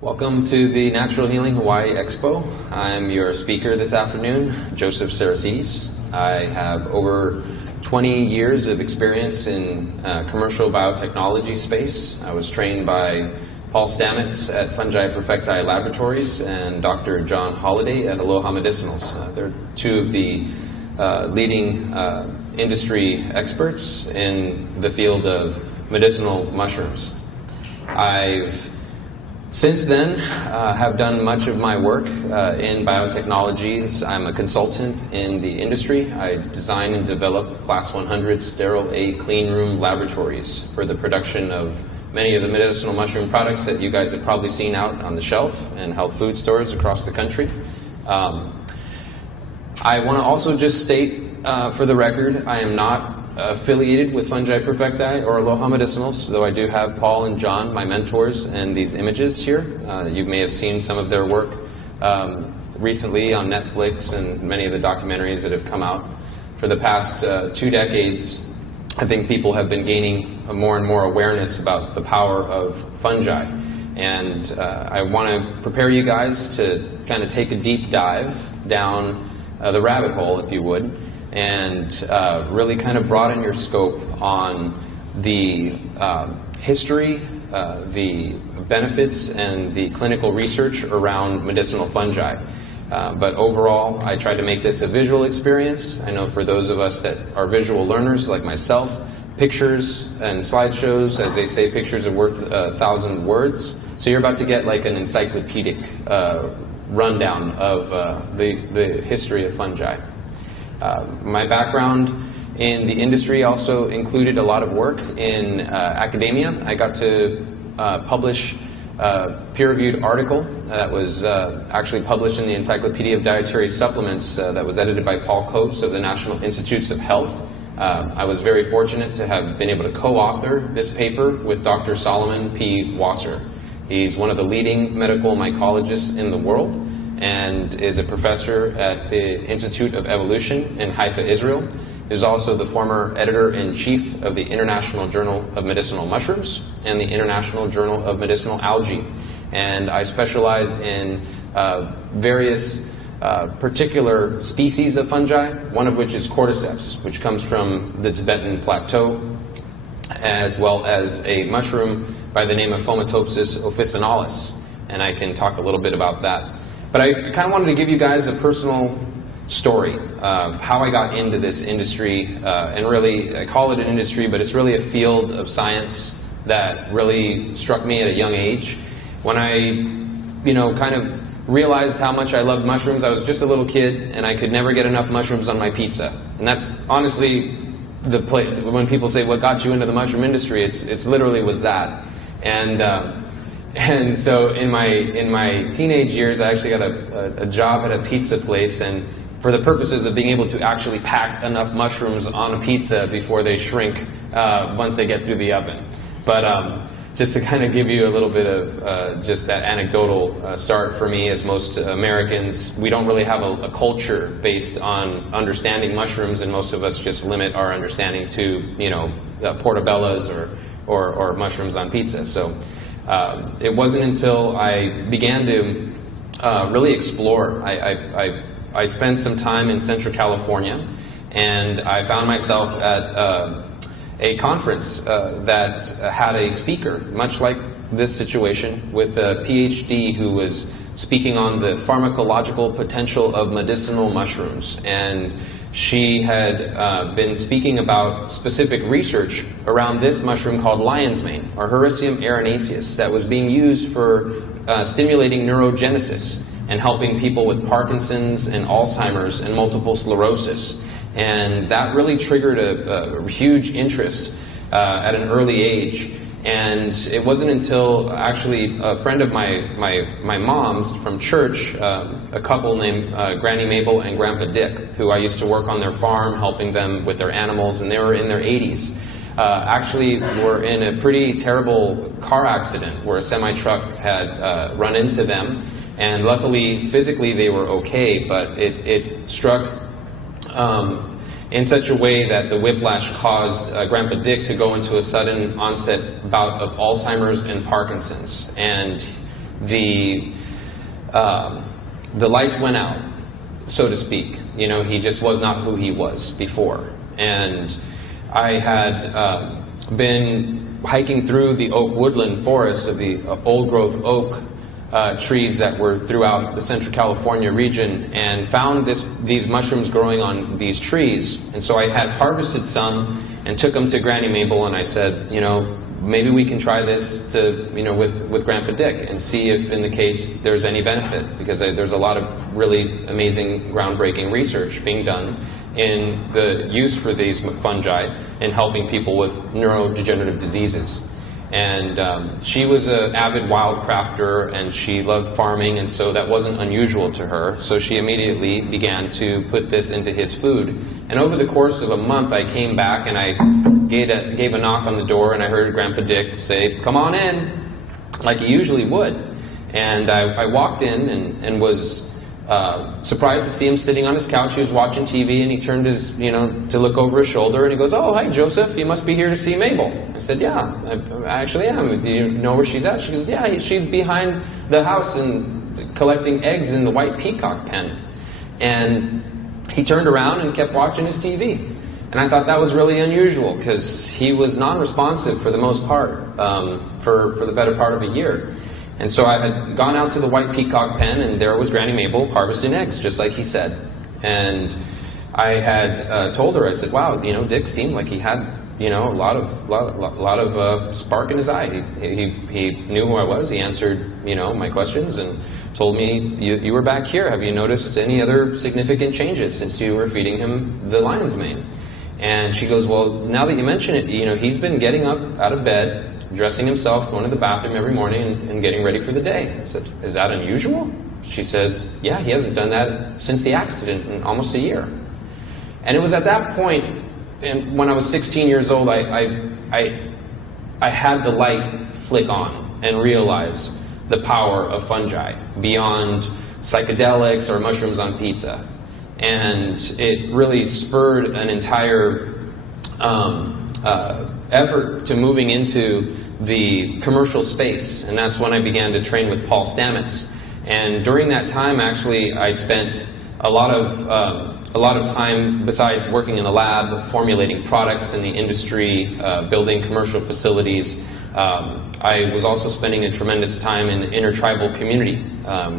Welcome to the Natural Healing Hawaii Expo. I'm your speaker this afternoon, Joseph Cerecedes. I have over 20 years of experience in commercial biotechnology space. I was trained by Paul Stamets at Fungi Perfecti Laboratories and Dr. John Holliday at Aloha Medicinals. They're two of the leading industry experts in the field of medicinal mushrooms. I've since then have done much of my work in biotechnologies. I'm a consultant in the industry. I design and develop Class 100 Sterile A clean room laboratories for the production of many of the medicinal mushroom products that you guys have probably seen out on the shelf in health food stores across the country. I want to also just state for the record, I am not affiliated with Fungi Perfecti or Aloha Medicinals, though I do have Paul and John, my mentors, in these images here. You may have seen some of their work recently on Netflix and many of the documentaries that have come out. For the past 2 decades, I think people have been gaining more and more awareness about the power of fungi. And I want to prepare you guys to kind of take a deep dive down the rabbit hole, if you would, and really kind of broaden your scope on the history, the benefits, and the clinical research around medicinal fungi. But overall, I tried to make this a visual experience. I know for those of us that are visual learners like myself, pictures and slideshows, as they say, pictures are worth 1,000 words. So you're about to get like an encyclopedic rundown of the history of fungi. My background in the industry also included a lot of work in academia. I got to publish a peer-reviewed article that was actually published in the Encyclopedia of Dietary Supplements that was edited by Paul Coates of the National Institutes of Health. I was very fortunate to have been able to co-author this paper with Dr. Solomon P. Wasser. He's one of the leading medical mycologists in the world and is a professor at the Institute of Evolution in Haifa, Israel. He's also the former editor-in-chief of the International Journal of Medicinal Mushrooms and the International Journal of Medicinal Algae. And I specialize in various particular species of fungi, one of which is cordyceps, which comes from the Tibetan Plateau, as well as a mushroom by the name of Fomitopsis officinalis. And I can talk a little bit about that. But I kind of wanted to give you guys a personal story, how I got into this industry, and really, I call it an industry, but it's really a field of science that really struck me at a young age. When I, kind of realized how much I loved mushrooms, I was just a little kid, and I could never get enough mushrooms on my pizza. And that's honestly the place, when people say, what got you into the mushroom industry, it's literally was that. And so in my teenage years, I actually got a job at a pizza place, and for the purposes of being able to actually pack enough mushrooms on a pizza before they shrink once they get through the oven. But just to kind of give you a little bit of just that anecdotal start for me, as most Americans, we don't really have a culture based on understanding mushrooms, and most of us just limit our understanding to portobellas or mushrooms on pizza. So it wasn't until I began to really explore. I spent some time in Central California, and I found myself at a conference that had a speaker, much like this situation, with a PhD who was speaking on the pharmacological potential of medicinal mushrooms. And she had been speaking about specific research around this mushroom called lion's mane, or Hericium erinaceus, that was being used for stimulating neurogenesis and helping people with Parkinson's and Alzheimer's and multiple sclerosis. And that really triggered a huge interest at an early age. And it wasn't until actually a friend of my mom's from church, a couple named Granny Mabel and Grandpa Dick, who I used to work on their farm helping them with their animals, and they were in their 80s, actually were in a pretty terrible car accident where a semi-truck had run into them. And luckily, physically, they were okay, but it struck in such a way that the whiplash caused Grandpa Dick to go into a sudden onset bout of Alzheimer's and Parkinson's. And the lights went out, so to speak. You know, he just was not who he was before. And I had been hiking through the oak woodland forest of the old growth oak trees that were throughout the Central California region, and found these mushrooms growing on these trees. And so I had harvested some and took them to Granny Mabel, and I said, you know, maybe we can try this to, you know, with Grandpa Dick and see if in the case there's any benefit, because there's a lot of really amazing groundbreaking research being done in the use for these fungi in helping people with neurodegenerative diseases. And she was an avid wild crafter, and she loved farming, and so that wasn't unusual to her. So she immediately began to put this into his food. And over the course of a month, I came back and I gave a knock on the door, and I heard Grandpa Dick say, "Come on in," like he usually would. And I walked in and was surprised to see him sitting on his couch. He was watching TV, and he turned his, you know, to look over his shoulder, and he goes, "Oh, hi, Joseph. You must be here to see Mabel." I said, "Yeah, I actually am. Do you know where she's at?" She goes, "Yeah, she's behind the house and collecting eggs in the white peacock pen." And he turned around and kept watching his TV. And I thought that was really unusual, because he was non-responsive for the most part for the better part of a year. And so I had gone out to the white peacock pen, and there was Granny Mabel harvesting eggs, just like he said. And I had told her, I said, "Wow, you know, Dick seemed like he had, you know, a lot of spark in his eye. He knew who I was. He answered, you know, my questions and told me, you were back here. Have you noticed any other significant changes since you were feeding him the lion's mane?" And she goes, "Well, now that you mention it, you know, he's been getting up out of bed, dressing himself, going to the bathroom every morning, and getting ready for the day." I said, "Is that unusual?" She says, "Yeah, he hasn't done that since the accident in almost a year." And it was at that point, and when I was 16 years old, I had the light flick on and realize the power of fungi beyond psychedelics or mushrooms on pizza. And it really spurred an entire effort to moving into the commercial space, and that's when I began to train with Paul Stamets. And during that time, actually, I spent a lot of time, besides working in the lab, formulating products in the industry, building commercial facilities. I was also spending a tremendous time in the intertribal community,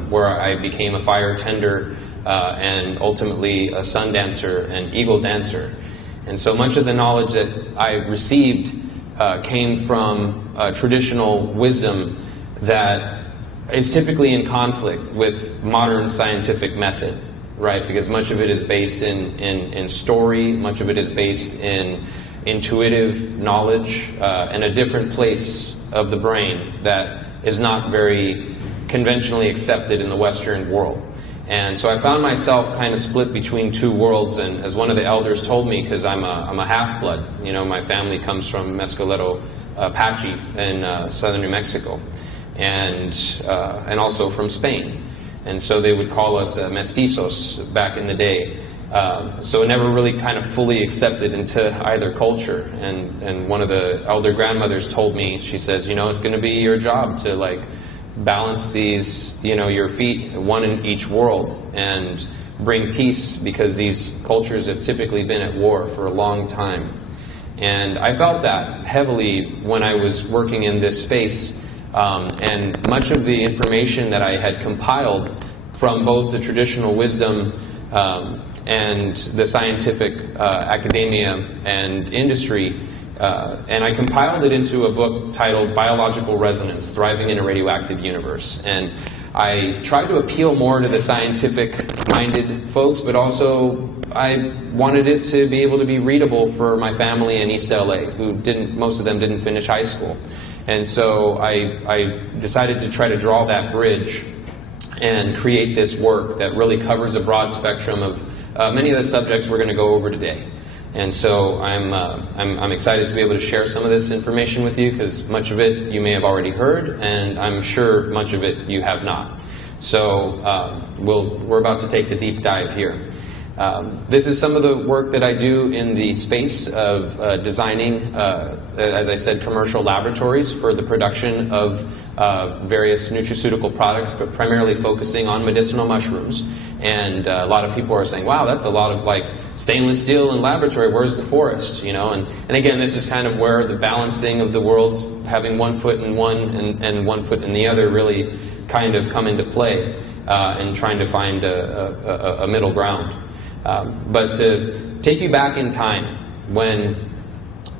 where I became a fire tender and ultimately a sun dancer and eagle dancer. And so much of the knowledge that I received came from traditional wisdom that is typically in conflict with modern scientific method, right? Because much of it is based in story, much of it is based in intuitive knowledge, and a different place of the brain that is not very conventionally accepted in the Western world. And so I found myself kind of split between two worlds, and as one of the elders told me, because I'm a half-blood, you know, my family comes from Mescalero Apache in southern New Mexico, and also from Spain. And so they would call us mestizos back in the day. So it never really kind of fully accepted into either culture. And one of the elder grandmothers told me, she says, you know, it's going to be your job to like balance these, you know, your feet, one in each world, and bring peace, because these cultures have typically been at war for a long time. And I felt that heavily when I was working in this space, and much of the information that I had compiled from both the traditional wisdom and the scientific academia and industry, and I compiled it into a book titled Biological Resonance, Thriving in a Radioactive Universe. And I tried to appeal more to the scientific-minded folks, but also I wanted it to be able to be readable for my family in East LA, who most of them didn't finish high school. And so I decided to try to draw that bridge and create this work that really covers a broad spectrum of many of the subjects we're going to go over today. And so I'm excited to be able to share some of this information with you, because much of it you may have already heard, and I'm sure much of it you have not. So we're about to take the deep dive here. This is some of the work that I do in the space of designing, as I said, commercial laboratories for the production of various nutraceutical products, but primarily focusing on medicinal mushrooms. And a lot of people are saying, wow, that's a lot of like stainless steel in laboratory, where's the forest? You know, and again, this is kind of where the balancing of the worlds, having one foot in one and one foot in the other, really kind of come into play, and trying to find a middle ground. But to take you back in time, when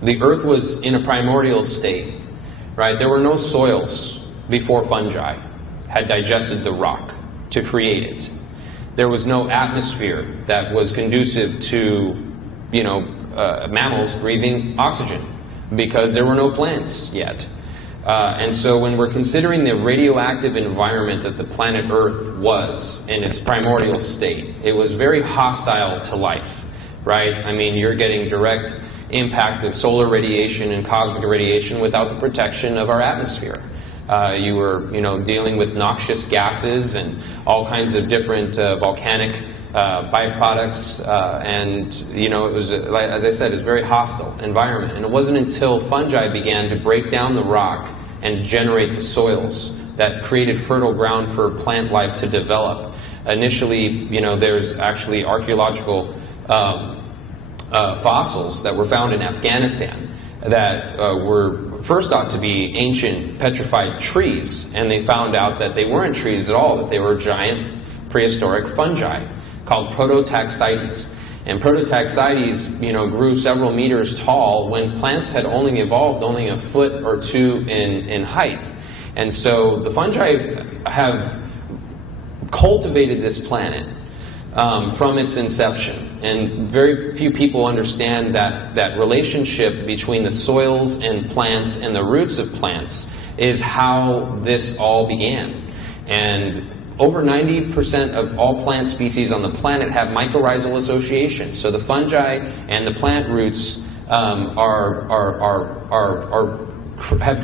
the earth was in a primordial state, right, there were no soils before fungi had digested the rock to create it. There was no atmosphere that was conducive to, you know, mammals breathing oxygen, because there were no plants yet. And so when we're considering the radioactive environment that the planet Earth was in its primordial state, it was very hostile to life, right? I mean, you're getting direct impact of solar radiation and cosmic radiation without the protection of our atmosphere. You were, you know, dealing with noxious gases and all kinds of different volcanic byproducts, and you know, it was, as I said, it was a very hostile environment. And it wasn't until fungi began to break down the rock and generate the soils that created fertile ground for plant life to develop. Initially, you know, there's actually archaeological fossils that were found in Afghanistan that were first thought to be ancient petrified trees, and they found out that they weren't trees at all, that they were giant prehistoric fungi called Prototaxides. And Prototaxides, you know, grew several meters tall when plants had only evolved only a foot or two in height. And so the fungi have cultivated this planet from its inception. And very few people understand that relationship between the soils and plants and the roots of plants is how this all began. And over 90% of all plant species on the planet have mycorrhizal association. So the fungi and the plant roots have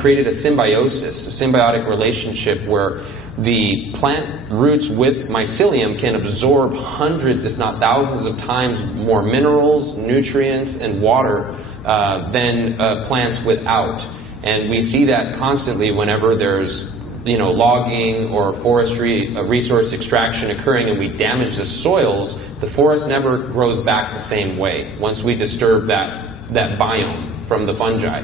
created a symbiosis, a symbiotic relationship where the plant roots with mycelium can absorb hundreds, if not thousands of times more minerals, nutrients, and water than plants without. And we see that constantly whenever there's, you know, logging or forestry resource extraction occurring and we damage the soils. The forest never grows back the same way once we disturb that biome from the fungi.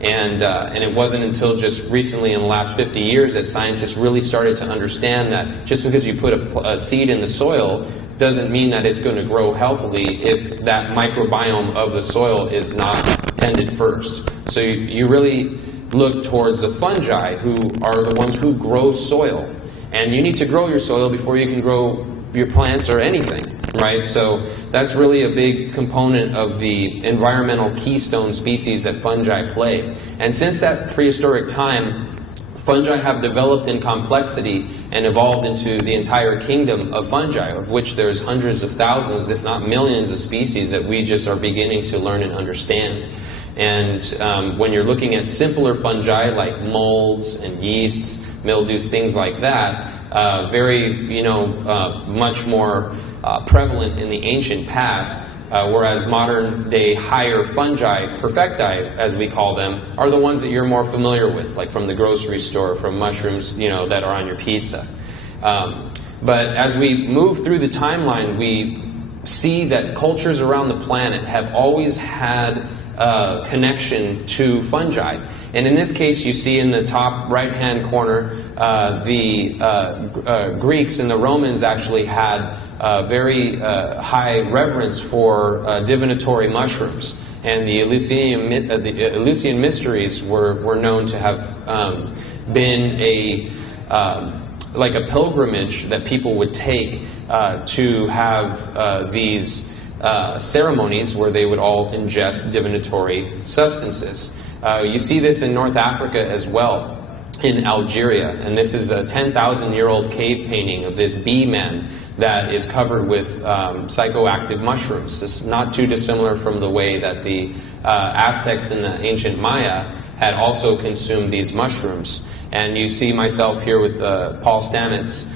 And it wasn't until just recently in the last 50 years that scientists really started to understand that just because you put a seed in the soil doesn't mean that it's going to grow healthily if that microbiome of the soil is not tended first. So you really look towards the fungi, who are the ones who grow soil. And you need to grow your soil before you can grow your plants or anything, right? So that's really a big component of the environmental keystone species that fungi play. And since that prehistoric time, fungi have developed in complexity and evolved into the entire kingdom of fungi, of which there's hundreds of thousands, if not millions of species that we just are beginning to learn and understand. And when you're looking at simpler fungi like molds and yeasts, mildews, things like that, very, you know, much more prevalent in the ancient past, whereas modern day higher fungi, perfecti as we call them, are the ones that you're more familiar with, like from the grocery store, from mushrooms, you know, that are on your pizza. But as we move through the timeline, we see that cultures around the planet have always had connection to fungi. And in this case, you see in the top right-hand corner, the Greeks and the Romans actually had very high reverence for divinatory mushrooms. And the Eleusinian mysteries were known to have been like a pilgrimage that people would take to have these ceremonies where they would all ingest divinatory substances. You see this in North Africa as well, in Algeria, and this is a 10,000-year-old cave painting of this bee man that is covered with psychoactive mushrooms. This is not too dissimilar from the way that the Aztecs and the ancient Maya had also consumed these mushrooms. And you see myself here with Paul Stamets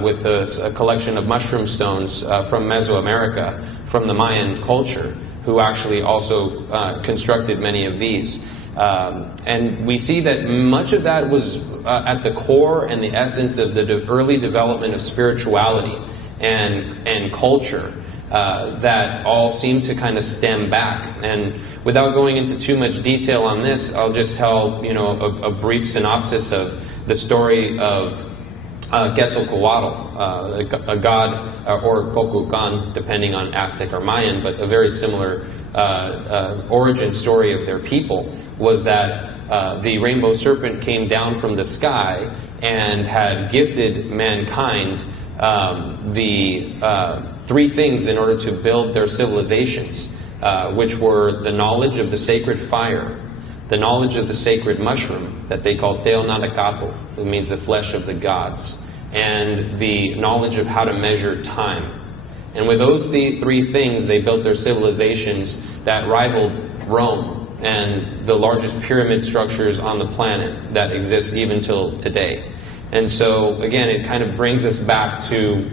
with a collection of mushroom stones from Mesoamerica, from the Mayan culture, who actually also constructed many of these. And we see that much of that was at the core and the essence of the early development of spirituality and culture that all seem to kind of stem back. And without going into too much detail on this, I'll just tell a brief synopsis of the story of Quetzalcoatl, a god, or Cocucan, depending on Aztec or Mayan, but a very similar origin story of their people, was that the rainbow serpent came down from the sky and had gifted mankind the three things in order to build their civilizations, which were the knowledge of the sacred fire, the knowledge of the sacred mushroom that they call Teonatacatl, it means the flesh of the gods, and the knowledge of how to measure time. And with those three things, they built their civilizations that rivaled Rome and the largest pyramid structures on the planet that exist even till today. And so, again, it kind of brings us back to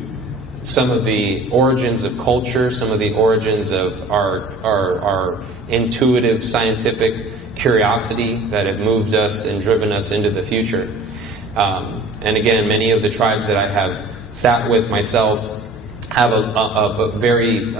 some of the origins of culture, some of the origins of our intuitive scientific curiosity that have moved us and driven us into the future. And again, many of the tribes that I have sat with myself have a very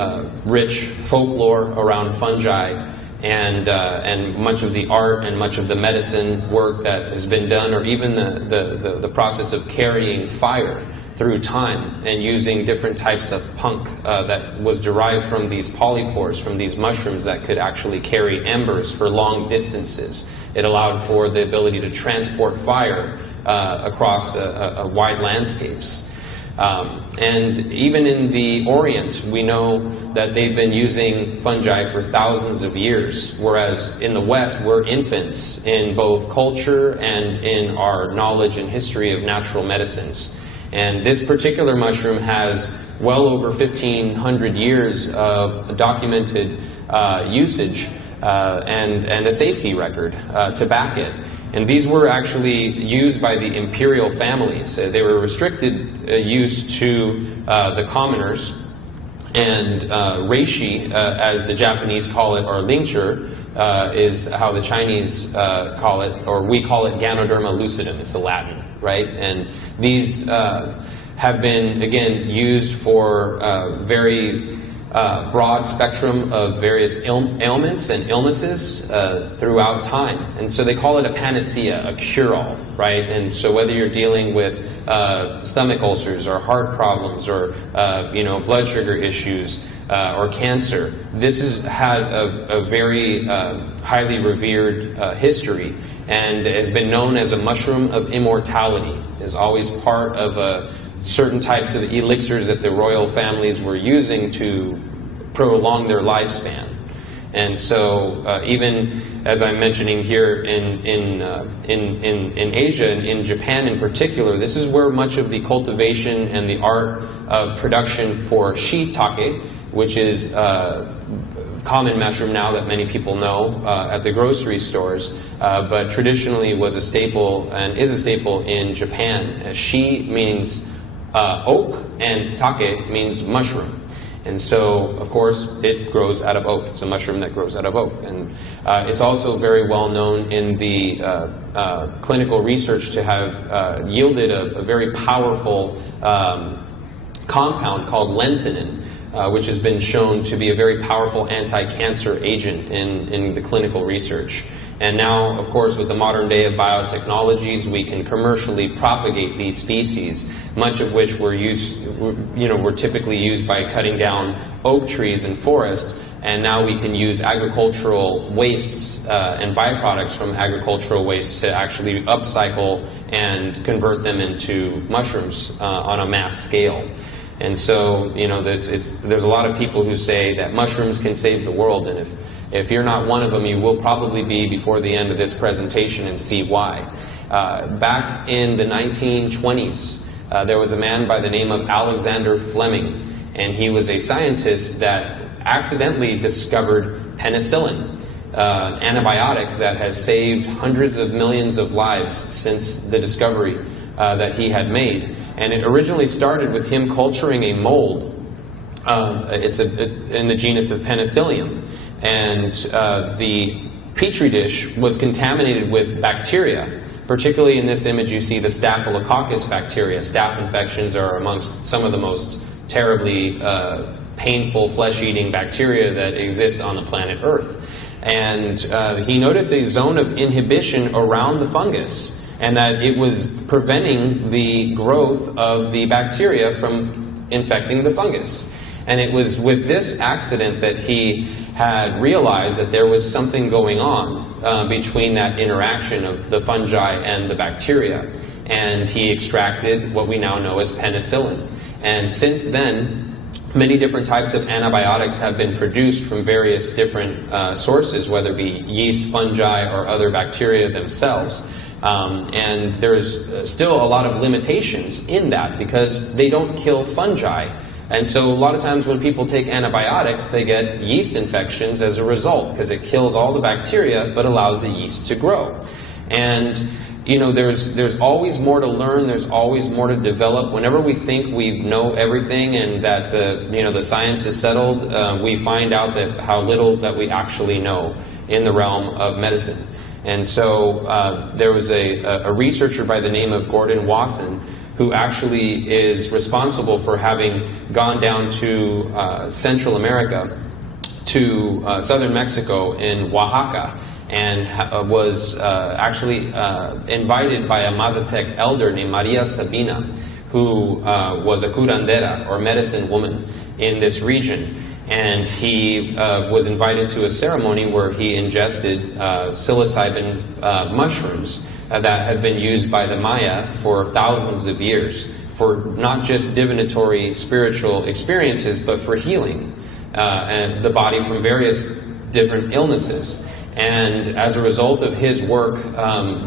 rich folklore around fungi, and much of the art and much of the medicine work that has been done, or even the process of carrying fire through time and using different types of punk that was derived from these polypores, from these mushrooms that could actually carry embers for long distances. It allowed for the ability to transport fire across wide landscapes. And even in the Orient, we know that they've been using fungi for thousands of years, whereas in the West, we're infants in both culture and in our knowledge and history of natural medicines. And this particular mushroom has well over 1,500 years of documented usage and a safety record to back it. And these were actually used by the imperial families. They were restricted use to the commoners. And reishi, as the Japanese call it, or lincture, is how the Chinese call it, or we call it Ganoderma lucidum. It's the Latin, right? And these have been, again, used for very broad spectrum of various ailments and illnesses throughout time. And so they call it a panacea, a cure-all, right? And so whether you're dealing with stomach ulcers or heart problems or blood sugar issues or cancer, this has had a very highly revered history, and has been known as a mushroom of immortality. Is always part of certain types of elixirs that the royal families were using to prolong their lifespan. And so even as I'm mentioning here in Asia, and in Japan in particular, this is where much of the cultivation and the art of production for shiitake, which is common mushroom now that many people know at the grocery stores, but traditionally was a staple and is a staple in Japan. Shi means oak, and take means mushroom. And so, of course, it grows out of oak. It's a mushroom that grows out of oak. And it's also very well known in the clinical research to have yielded a very powerful compound called lentinin, which has been shown to be a very powerful anti-cancer agent in the clinical research. And now, of course, with the modern day of biotechnologies, we can commercially propagate these species, much of which were typically used by cutting down oak trees in forests. And now we can use agricultural wastes and byproducts from agricultural waste to actually upcycle and convert them into mushrooms on a mass scale. And so, there's a lot of people who say that mushrooms can save the world, and if you're not one of them, you will probably be before the end of this presentation, and see why. Back in the 1920s, there was a man by the name of Alexander Fleming, and he was a scientist that accidentally discovered penicillin, an antibiotic that has saved hundreds of millions of lives since the discovery that he had made. And it originally started with him culturing a mold. It's in the genus of Penicillium. And the petri dish was contaminated with bacteria. Particularly in this image, you see the Staphylococcus bacteria. Staph infections are amongst some of the most terribly painful flesh-eating bacteria that exist on the planet Earth. And he noticed a zone of inhibition around the fungus, and that it was preventing the growth of the bacteria from infecting the fungus. And it was with this accident that he had realized that there was something going on between that interaction of the fungi and the bacteria. And he extracted what we now know as penicillin. And since then, many different types of antibiotics have been produced from various different sources, whether it be yeast, fungi, or other bacteria themselves. And there's still a lot of limitations in that because they don't kill fungi. And so a lot of times when people take antibiotics, they get yeast infections as a result because it kills all the bacteria but allows the yeast to grow. And you know, there's always more to learn, there's always more to develop. Whenever we think we know everything and that the science is settled, we find out that how little that we actually know in the realm of medicine. And so there was a researcher by the name of Gordon Wasson who actually is responsible for having gone down to Central America, to southern Mexico in Oaxaca, and was actually invited by a Mazatec elder named Maria Sabina, who was a curandera, or medicine woman, in this region. And he was invited to a ceremony where he ingested psilocybin mushrooms that had been used by the Maya for thousands of years for not just divinatory spiritual experiences, but for healing and the body from various different illnesses. And as a result of his work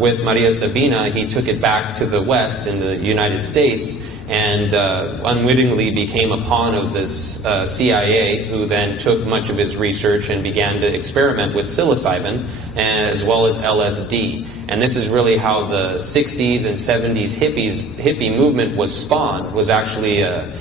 with Maria Sabina, he took it back to the West in the United States and unwittingly became a pawn of this CIA, who then took much of his research and began to experiment with psilocybin as well as LSD. And this is really how the 60s and 70s hippie movement was spawned, was actually a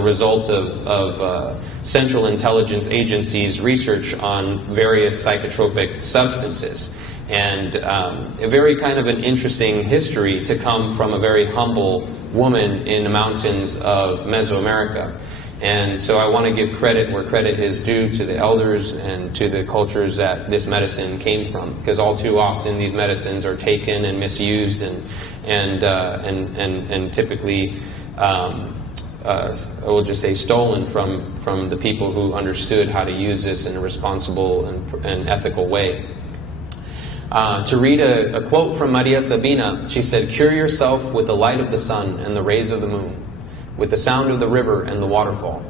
result of Central Intelligence Agency's research on various psychotropic substances. And a very kind of an interesting history to come from a very humble woman in the mountains of Mesoamerica. And so I want to give credit where credit is due to the elders and to the cultures that this medicine came from, because all too often these medicines are taken and misused and typically I will just say stolen from the people who understood how to use this in a responsible and ethical way. To read a quote from Maria Sabina, she said, "Cure yourself with the light of the sun and the rays of the moon, with the sound of the river and the waterfall,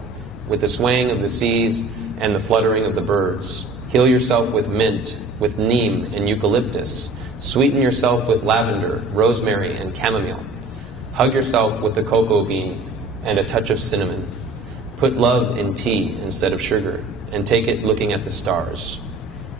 with the swaying of the seas and the fluttering of the birds. Heal yourself with mint, with neem and eucalyptus. Sweeten yourself with lavender, rosemary, and chamomile. Hug yourself with the cocoa bean and a touch of cinnamon. Put love in tea instead of sugar, and take it looking at the stars.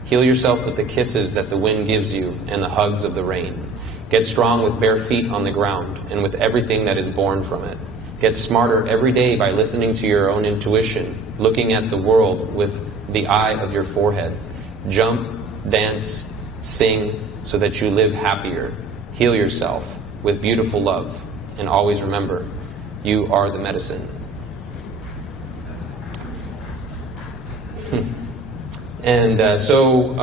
Heal yourself with the kisses that the wind gives you and the hugs of the rain. Get strong with bare feet on the ground and with everything that is born from it. Get smarter every day by listening to your own intuition, looking at the world with the eye of your forehead. Jump, dance, sing, so that you live happier. Heal yourself with beautiful love. And always remember, you are the medicine." And so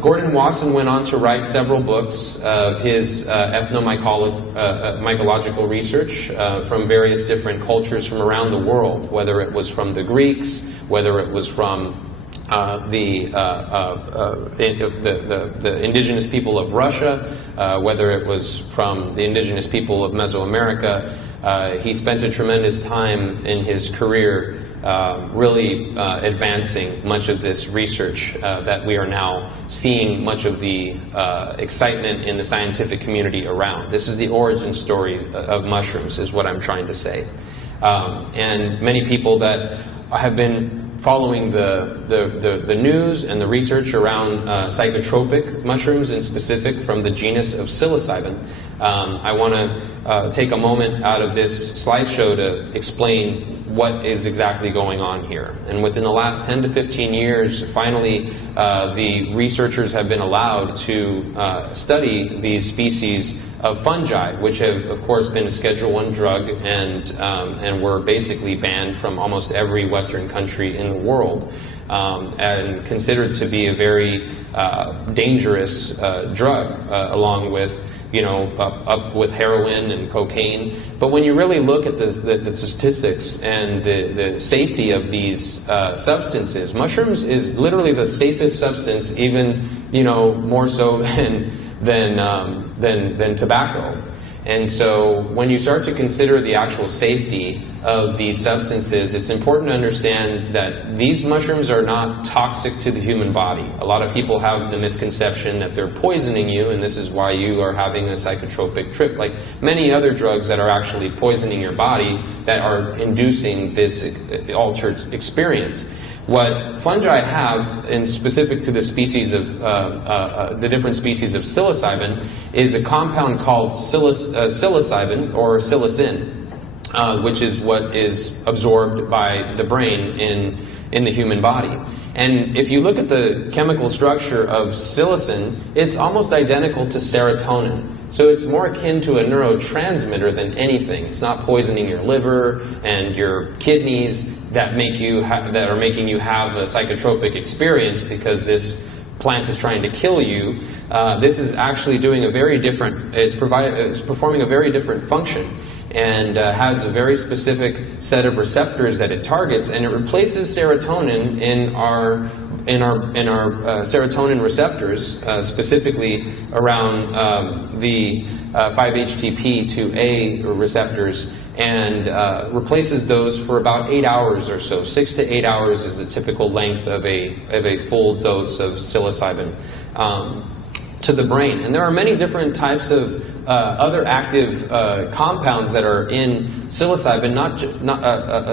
Gordon Wasson went on to write several books of his ethnomycological research from various different cultures from around the world, whether it was from the Greeks, whether it was from the indigenous people of Russia, whether it was from the indigenous people of Mesoamerica. He spent a tremendous time in his career really advancing much of this research that we are now seeing much of the excitement in the scientific community around. This is the origin story of mushrooms, is what I'm trying to say. And many people that have been following the news and the research around psychotropic mushrooms in specific from the genus of psilocybin I want to take a moment out of this slideshow to explain what is exactly going on here. And within the last 10 to 15 years, finally, the researchers have been allowed to study these species of fungi, which have, of course, been a Schedule I drug and were basically banned from almost every Western country in the world, and considered to be a very dangerous drug, along with up with heroin and cocaine. But when you really look at the statistics and the safety of these substances, mushrooms is literally the safest substance, even more so than tobacco. And so when you start to consider the actual safety of these substances, it's important to understand that these mushrooms are not toxic to the human body. A lot of people have the misconception that they're poisoning you, and this is why you are having a psychotropic trip, like many other drugs that are actually poisoning your body that are inducing this altered experience. What fungi have, and specific to the species of the different species of psilocybin, is a compound called psilocybin or psilocin, which is what is absorbed by the brain in the human body. And if you look at the chemical structure of psilocin, it's almost identical to serotonin. So it's more akin to a neurotransmitter than anything. It's not poisoning your liver and your kidneys that are making you have a psychotropic experience because this plant is trying to kill you. This is actually doing a very different. It's performing a very different function, and has a very specific set of receptors that it targets, and it replaces serotonin in our serotonin receptors, specifically around the 5-HTP2A receptors, and replaces those for about 8 hours or so. 6 to 8 hours is the typical length of a full dose of psilocybin to the brain. And there are many different types of other active compounds that are in psilocybin,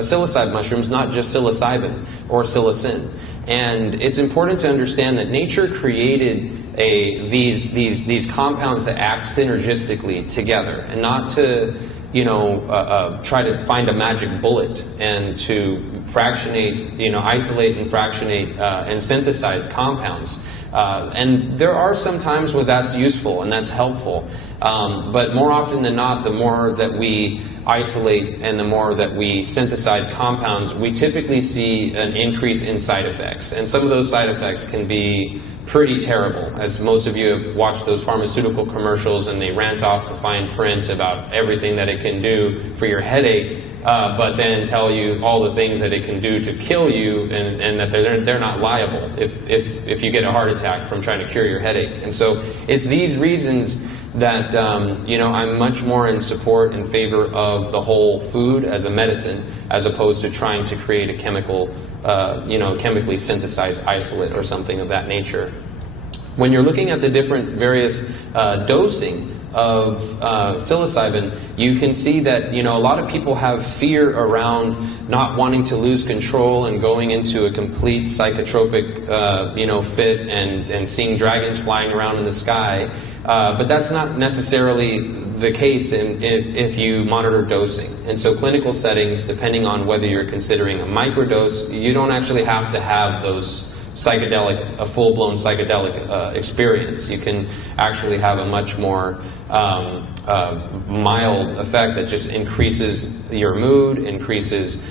psilocybe mushrooms, not just psilocybin or psilocin. And it's important to understand that nature created these compounds to act synergistically together, and not to try to find a magic bullet and to fractionate, isolate and fractionate and synthesize compounds. And there are some times where that's useful and that's helpful, but more often than not, the more that we isolate and the more that we synthesize compounds, we typically see an increase in side effects. And some of those side effects can be pretty terrible, as most of you have watched those pharmaceutical commercials and they rant off the fine print about everything that it can do for your headache, but then tell you all the things that it can do to kill you, and that they're not liable if you get a heart attack from trying to cure your headache. And so it's these reasons that I'm much more in support in favor of the whole food as a medicine, as opposed to trying to create a chemically synthesized isolate or something of that nature. When you're looking at the different various dosing of psilocybin, you can see that a lot of people have fear around not wanting to lose control and going into a complete psychotropic fit and seeing dragons flying around in the sky. But that's not necessarily the case if you monitor dosing. And so clinical settings, depending on whether you're considering a microdose, you don't actually have to have those a full-blown psychedelic experience. You can actually have a much more mild effect that just increases your mood, increases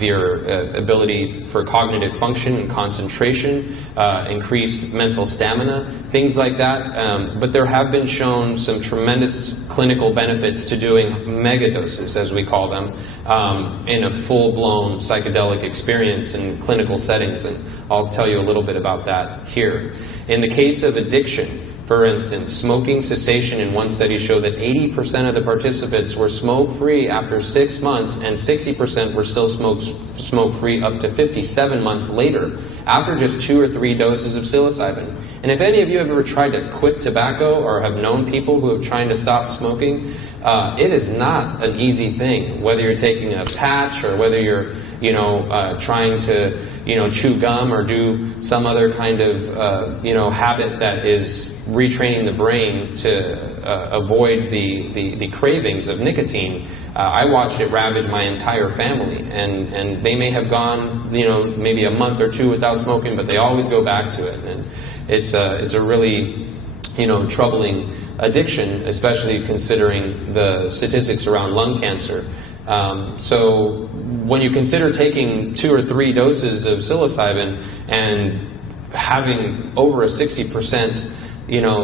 your ability for cognitive function and concentration, increased mental stamina, things like that. But there have been shown some tremendous clinical benefits to doing megadoses, as we call them, in a full-blown psychedelic experience in clinical settings. And I'll tell you a little bit about that here. In the case of addiction, for instance, smoking cessation in one study showed that 80% of the participants were smoke-free after 6 months, and 60% were still smoke-free up to 57 months later, after just 2 or 3 doses of psilocybin. And if any of you have ever tried to quit tobacco or have known people who have tried to stop smoking, it is not an easy thing, whether you're taking a patch or whether you're trying to chew gum or do some other kind of habit that is retraining the brain to avoid the cravings of nicotine, I watched it ravage my entire family, and they may have gone, maybe a month or two without smoking, but they always go back to it, and it's a really, troubling addiction, especially considering the statistics around lung cancer. So when you consider taking 2 or 3 doses of psilocybin and having over a 60%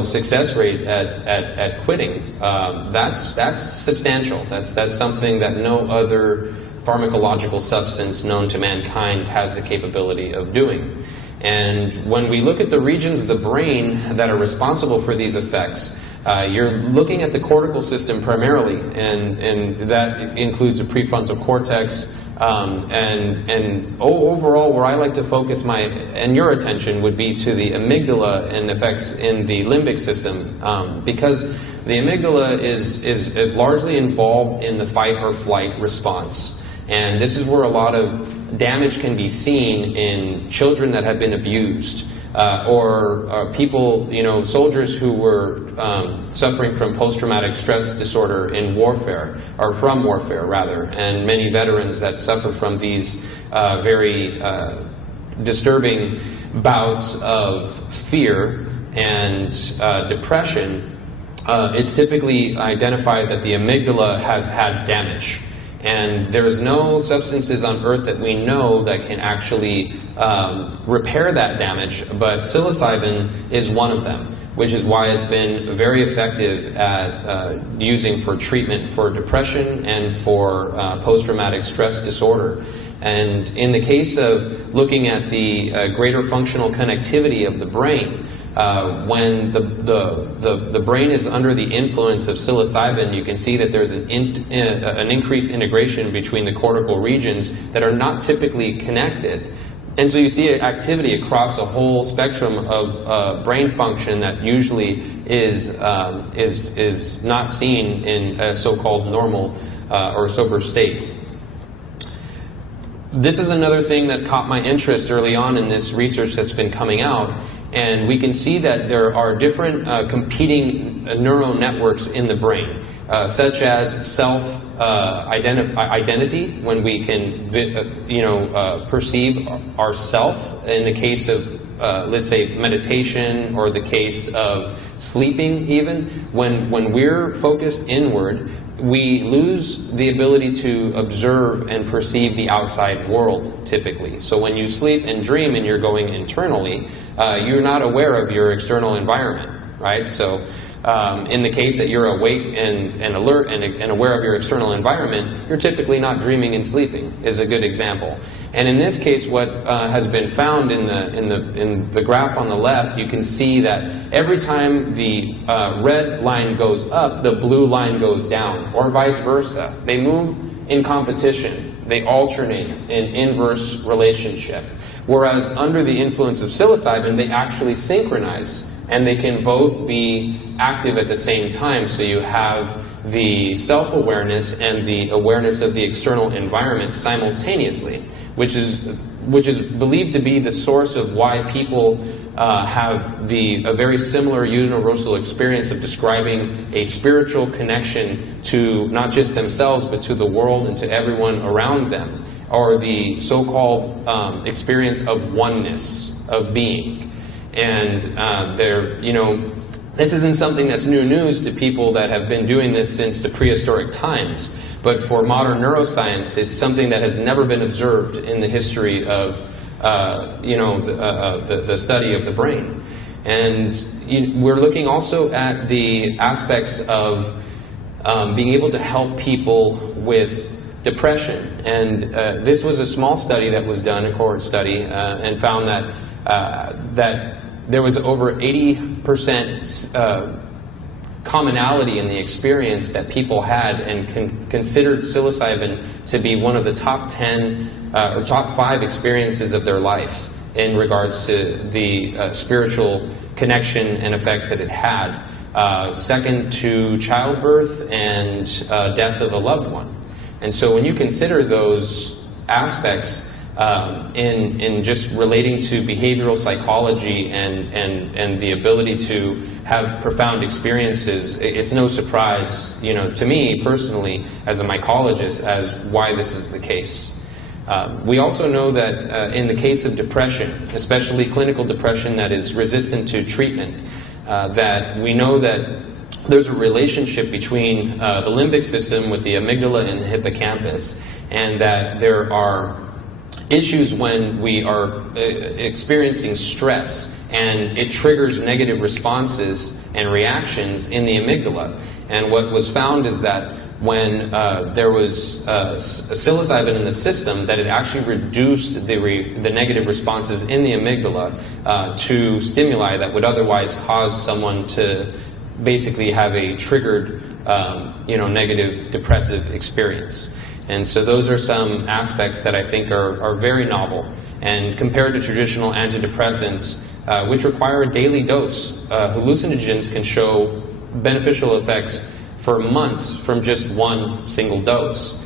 success rate at quitting, that's substantial. That's something that no other pharmacological substance known to mankind has the capability of doing. And when we look at the regions of the brain that are responsible for these effects, you're looking at the cortical system primarily, and that includes the prefrontal cortex. Overall, where I like to focus your attention would be to the amygdala and effects in the limbic system, because the amygdala is largely involved in the fight or flight response, and this is where a lot of damage can be seen in children that have been abused, or people, soldiers who were suffering from post-traumatic stress disorder in warfare, or from warfare rather, and many veterans that suffer from these very disturbing bouts of fear and depression. It's typically identified that the amygdala has had damage. And there's no substances on earth that we know that can actually repair that damage, but psilocybin is one of them, which is why it's been very effective at using for treatment for depression and for post-traumatic stress disorder. And in the case of looking at the greater functional connectivity of the brain, when the brain is under the influence of psilocybin, you can see that there's an increased integration between the cortical regions that are not typically connected. And so you see activity across a whole spectrum of brain function that usually is not seen in a so-called normal or sober state. This is another thing that caught my interest early on in this research that's been coming out. And we can see that there are different competing neural networks in the brain, such as self-identity, when we can perceive ourself in the case of, let's say, meditation, or the case of sleeping even. When we're focused inward, we lose the ability to observe and perceive the outside world, typically. So when you sleep and dream and you're going internally, you're not aware of your external environment, right? So in the case that you're awake and alert and aware of your external environment, you're typically not dreaming and sleeping, is a good example. And in this case, what has been found in the graph on the left, you can see that every time the red line goes up, the blue line goes down, or vice versa. They move in competition. They alternate in inverse relationship. Whereas under the influence of psilocybin, they actually synchronize, and they can both be active at the same time. So you have the self-awareness and the awareness of the external environment simultaneously, which is believed to be the source of why people have a very similar universal experience of describing a spiritual connection to not just themselves, but to the world and to everyone around them, or the so-called experience of oneness, of being. And this isn't something that's new news to people that have been doing this since the prehistoric times. But for modern neuroscience, it's something that has never been observed in the history of the study of the brain. And we're looking also at the aspects of being able to help people with depression. And this was a small study that was done, a cohort study, and found that there was over 80% commonality in the experience that people had, and considered psilocybin to be one of the top 10 or top 5 experiences of their life in regards to the spiritual connection and effects that it had, second to childbirth and death of a loved one. And so when you consider those aspects, in just relating to behavioral psychology and the ability to have profound experiences. It's no surprise, to me personally, as a mycologist, as why this is the case. We also know that in the case of depression, especially clinical depression that is resistant to treatment, that we know that there's a relationship between the limbic system with the amygdala and the hippocampus, and that there are issues when we are experiencing stress and it triggers negative responses and reactions in the amygdala. And what was found is that when there was psilocybin in the system, that it actually reduced the negative responses in the amygdala to stimuli that would otherwise cause someone to basically have a triggered negative depressive experience. And so those are some aspects that I think are very novel. And compared to traditional antidepressants, which require a daily dose, hallucinogens can show beneficial effects for months from just one single dose,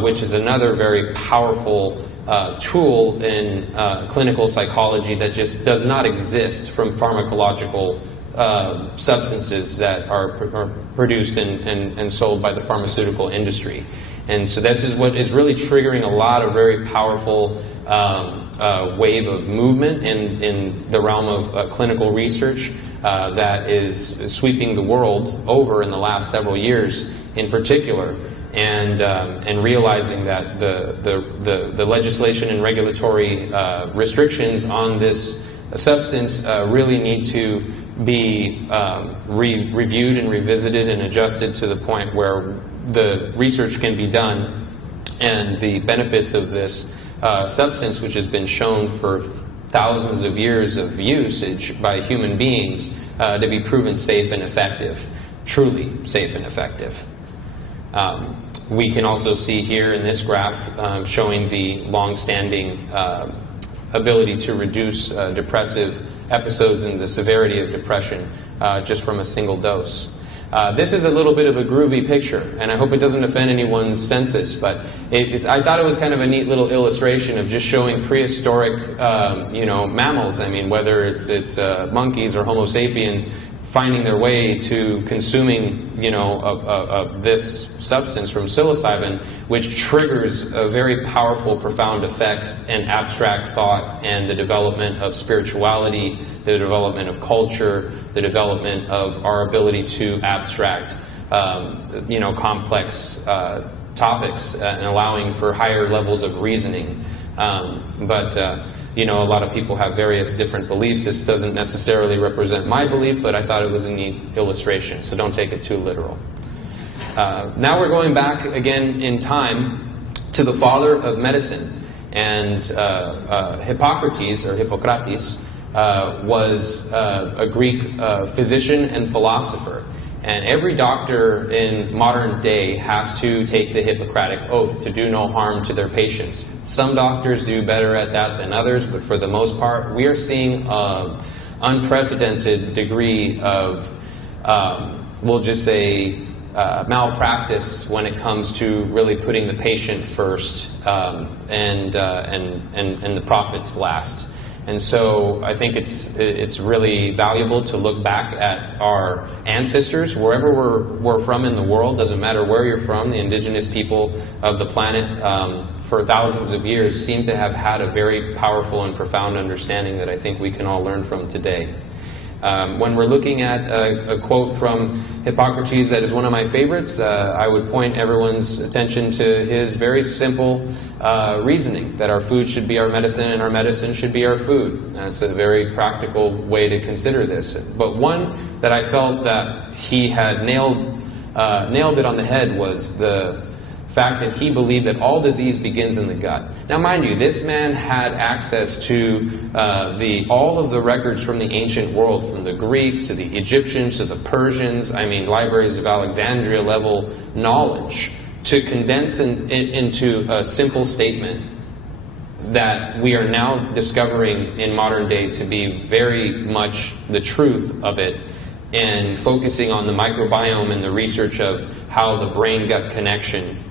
which is another very powerful tool in clinical psychology that just does not exist from pharmacological substances that are produced and sold by the pharmaceutical industry. And so this is what is really triggering a lot of very powerful wave of movement in the realm of clinical research that is sweeping the world over in the last several years in particular, and realizing that the legislation and regulatory restrictions on this substance really need to be reviewed and revisited and adjusted to the point where the research can be done and the benefits of this substance, which has been shown for thousands of years of usage by human beings, to be proven safe and effective, truly safe and effective. We can also see here in this graph showing the long-standing ability to reduce depressive episodes and the severity of depression just from a single dose. This is a little bit of a groovy picture, and I hope it doesn't offend anyone's senses, but I thought it was kind of a neat little illustration of just showing prehistoric, mammals. I mean, whether it's monkeys or Homo sapiens finding their way to consuming, this substance from psilocybin, which triggers a very powerful, profound effect and abstract thought and the development of spirituality, the development of culture, the development of our ability to abstract, complex topics and allowing for higher levels of reasoning. A lot of people have various different beliefs. This doesn't necessarily represent my belief, but I thought it was a neat illustration, so don't take it too literal. Now we're going back again in time to the father of medicine, and Hippocrates, or Hippocrates, was a Greek physician and philosopher. And every doctor in modern day has to take the Hippocratic Oath to do no harm to their patients. Some doctors do better at that than others, but for the most part, we are seeing an unprecedented degree of, we'll just say, malpractice when it comes to really putting the patient first and the profits last. And so I think it's really valuable to look back at our ancestors, wherever we're from in the world. Doesn't matter where you're from, the indigenous people of the planet for thousands of years seem to have had a very powerful and profound understanding that I think we can all learn from today. When we're looking at a quote from Hippocrates that is one of my favorites, I would point everyone's attention to his very simple reasoning that our food should be our medicine and our medicine should be our food. That's a very practical way to consider this. But one that I felt that he had nailed it on the head was the fact that he believed that all disease begins in the gut. Now, mind you, this man had access to all of the records from the ancient world, from the Greeks to the Egyptians to the Persians. I mean, libraries of Alexandria level knowledge to condense into a simple statement that we are now discovering in modern day to be very much the truth of it, and focusing on the microbiome and the research of how the brain-gut connection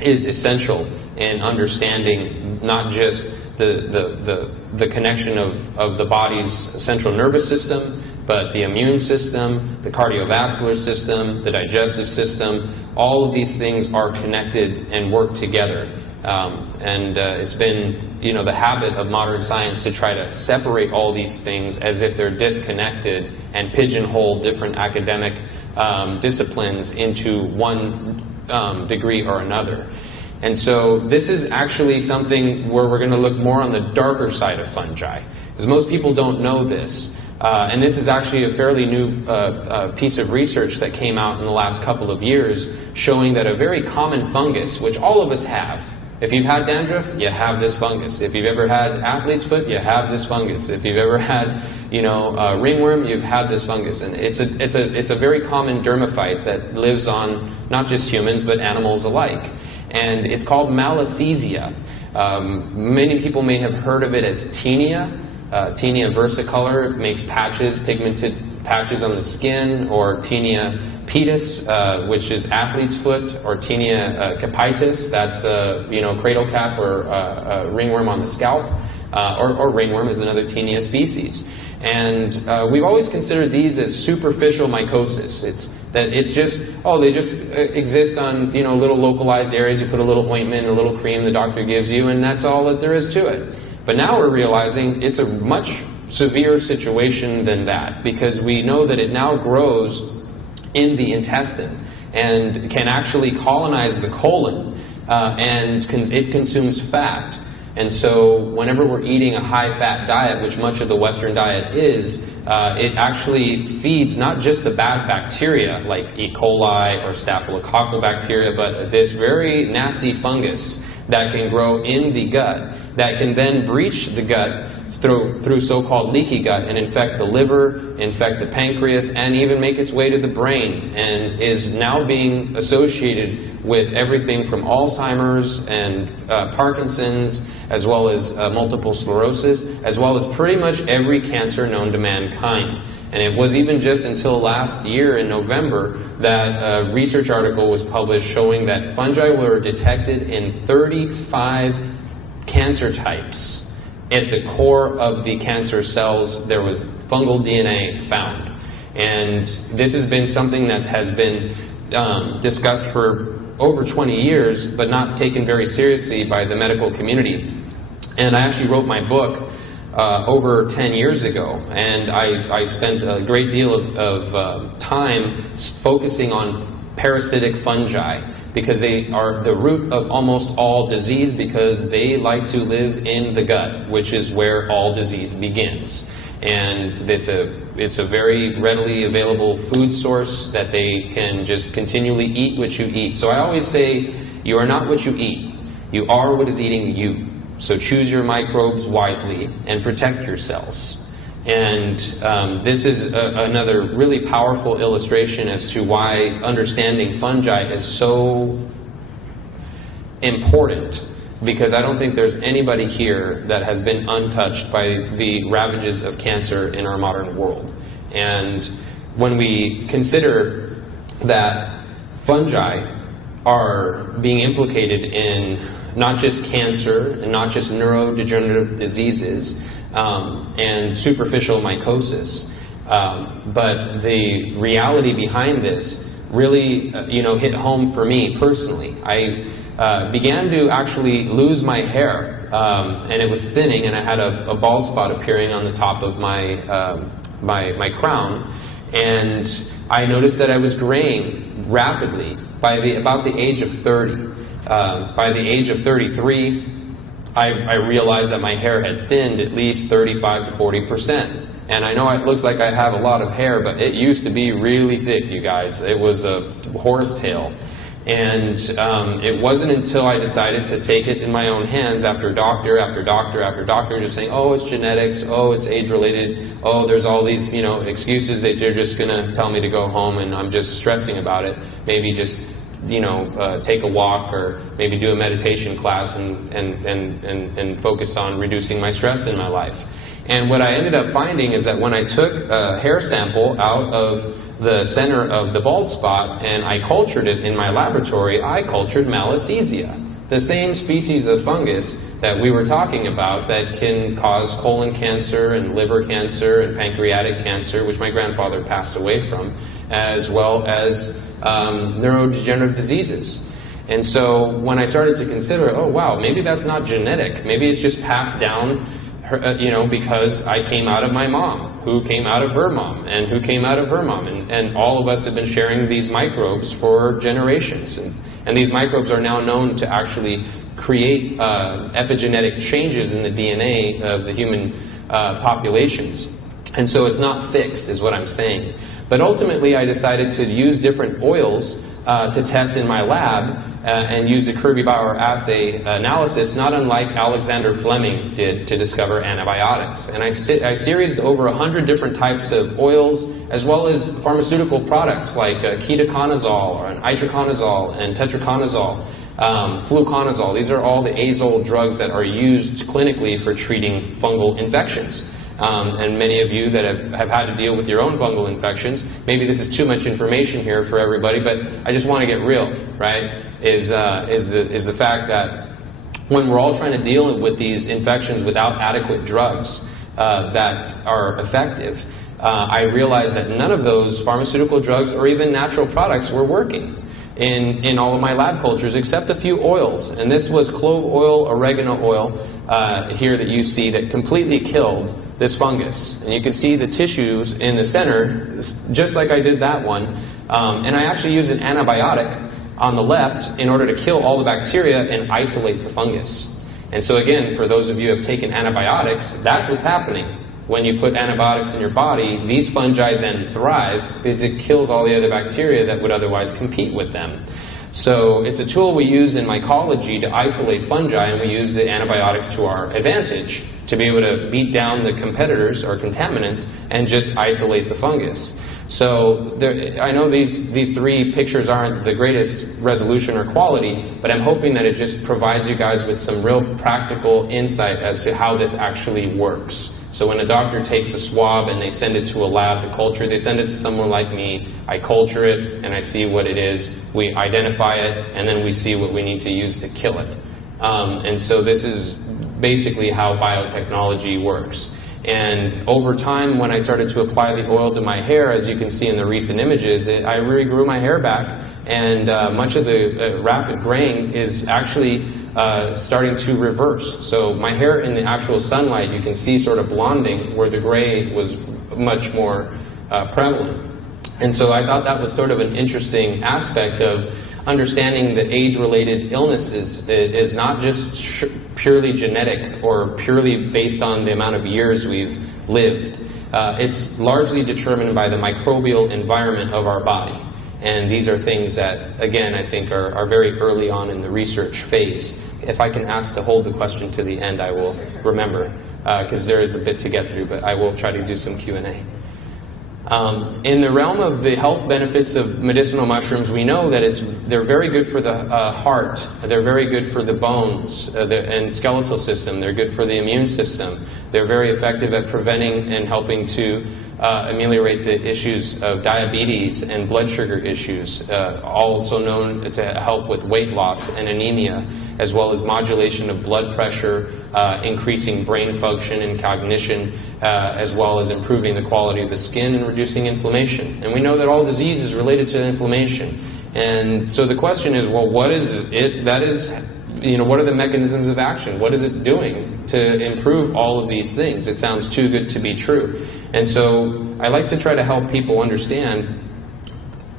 is essential in understanding not just the connection of the body's central nervous system, but the immune system, the cardiovascular system, the digestive system, all of these things are connected and work together. It's been, the habit of modern science to try to separate all these things as if they're disconnected and pigeonhole different academic disciplines into one degree or another. And so this is actually something where we're going to look more on the darker side of fungi, because most people don't know this. And this is actually a fairly new piece of research that came out in the last couple of years, showing that a very common fungus, which all of us have. If you've had dandruff, you have this fungus. If you've ever had athlete's foot, you have this fungus. If you've ever had, ringworm, you've had this fungus. And it's a very common dermaphyte that lives on not just humans but animals alike. And it's called Malassezia. Many people may have heard of it as Taenia. Taenia versicolor makes patches, pigmented patches on the skin, or Taenia pedis, which is athlete's foot, or Taenia capitis, that's cradle cap or ringworm on the scalp, or ringworm is another Taenia species. And we've always considered these as superficial mycosis. They just exist on little localized areas. You put a little ointment, a little cream the doctor gives you, and that's all that there is to it. But now we're realizing it's a much severe situation than that, because we know that it now grows in the intestine and can actually colonize the colon, and it consumes fat. And so whenever we're eating a high-fat diet, which much of the Western diet is, it actually feeds not just the bad bacteria like E. coli or staphylococcal bacteria, but this very nasty fungus that can grow in the gut, that can then breach the gut through so-called leaky gut and infect the liver, infect the pancreas, and even make its way to the brain, and is now being associated with everything from Alzheimer's and Parkinson's, as well as multiple sclerosis, as well as pretty much every cancer known to mankind. And it was even just until last year in November that a research article was published showing that fungi were detected in 35 cancer types. At the core of the cancer cells, there was fungal DNA found. And this has been something that has been discussed for over 20 years, but not taken very seriously by the medical community. And I actually wrote my book over 10 years ago, and I spent a great deal of time focusing on parasitic fungi, because they are the root of almost all disease, because they like to live in the gut, which is where all disease begins. And it's a very readily available food source that they can just continually eat what you eat. So I always say, you are not what you eat. You are what is eating you. So choose your microbes wisely and protect your cells. And this is another really powerful illustration as to why understanding fungi is so important, because I don't think there's anybody here that has been untouched by the ravages of cancer in our modern world. And when we consider that fungi are being implicated in not just cancer and not just neurodegenerative diseases, and superficial mycosis, but the reality behind this really hit home for me personally. I began to actually lose my hair, and it was thinning, and I had a bald spot appearing on the top of my my crown, and I noticed that I was graying rapidly by about the age of 30. By the age of 33, I realized that my hair had thinned at least 35 to 40%. And I know it looks like I have a lot of hair, but it used to be really thick, you guys. It was a horsetail. And it wasn't until I decided to take it in my own hands, after doctor after doctor after doctor just saying, oh, it's genetics, oh, it's age-related, oh, there's all these excuses that they're just going to tell me to go home and I'm just stressing about it. Maybe just take a walk, or maybe do a meditation class and focus on reducing my stress in my life. And what I ended up finding is that when I took a hair sample out of the center of the bald spot and I cultured it in my laboratory, I cultured Malassezia. the same species of fungus that we were talking about that can cause colon cancer and liver cancer and pancreatic cancer, which my grandfather passed away from, as well as neurodegenerative diseases. And so when I started to consider, oh wow, maybe that's not genetic, maybe it's just passed down, because I came out of my mom, who came out of her mom, and who came out of her mom, and all of us have been sharing these microbes for generations, and these microbes are now known to actually create epigenetic changes in the DNA of the human populations. And so it's not fixed, is what I'm saying. But ultimately I decided to use different oils to test in my lab, and used a Kirby-Bauer assay analysis, not unlike Alexander Fleming did to discover antibiotics. And I seriesed over 100 different types of oils, as well as pharmaceutical products like ketoconazole and itraconazole and tetraconazole, fluconazole. These are all the azole drugs that are used clinically for treating fungal infections. And many of you that have had to deal with your own fungal infections, maybe this is too much information here for everybody, but I just want to get real, right? Is the fact that when we're all trying to deal with these infections without adequate drugs that are effective, I realized that none of those pharmaceutical drugs or even natural products were working in all of my lab cultures, except a few oils. And this was clove oil, oregano oil here that you see that completely killed this fungus. And you can see the tissues in the center, just like I did that one. And I actually used an antibiotic on the left in order to kill all the bacteria and isolate the fungus. And so again, for those of you who have taken antibiotics, that's what's happening. When you put antibiotics in your body, these fungi then thrive because it kills all the other bacteria that would otherwise compete with them. So it's a tool we use in mycology to isolate fungi, and we use the antibiotics to our advantage to be able to beat down the competitors or contaminants and just isolate the fungus. So I know these three pictures aren't the greatest resolution or quality, but I'm hoping that it just provides you guys with some real practical insight as to how this actually works. So when a doctor takes a swab and they send it to a lab to culture, they send it to someone like me, I culture it and I see what it is, we identify it, and then we see what we need to use to kill it. And so this is basically how biotechnology works. And over time, when I started to apply the oil to my hair, as you can see in the recent images, I really grew my hair back, and much of the rapid graying is actually starting to reverse. So my hair in the actual sunlight, you can see sort of blonding, where the gray was much more prevalent. And so I thought that was sort of an interesting aspect of understanding that age-related illnesses is not just purely genetic or purely based on the amount of years we've lived. It's largely determined by the microbial environment of our body. And these are things that, again, I think are very early on in the research phase. If I can ask to hold the question to the end, I will remember, because there is a bit to get through, but I will try to do some Q&A. In the realm of the health benefits of medicinal mushrooms, we know that they're very good for the heart, they're very good for the bones and skeletal system, they're good for the immune system, they're very effective at preventing and helping to ameliorate the issues of diabetes and blood sugar issues, also known to help with weight loss and anemia, as well as modulation of blood pressure, increasing brain function and cognition, as well as improving the quality of the skin and reducing inflammation. And we know that all disease is related to inflammation. And so the question is, well, what is it that is, what are the mechanisms of action? What is it doing to improve all of these things? It sounds too good to be true. And so I like to try to help people understand,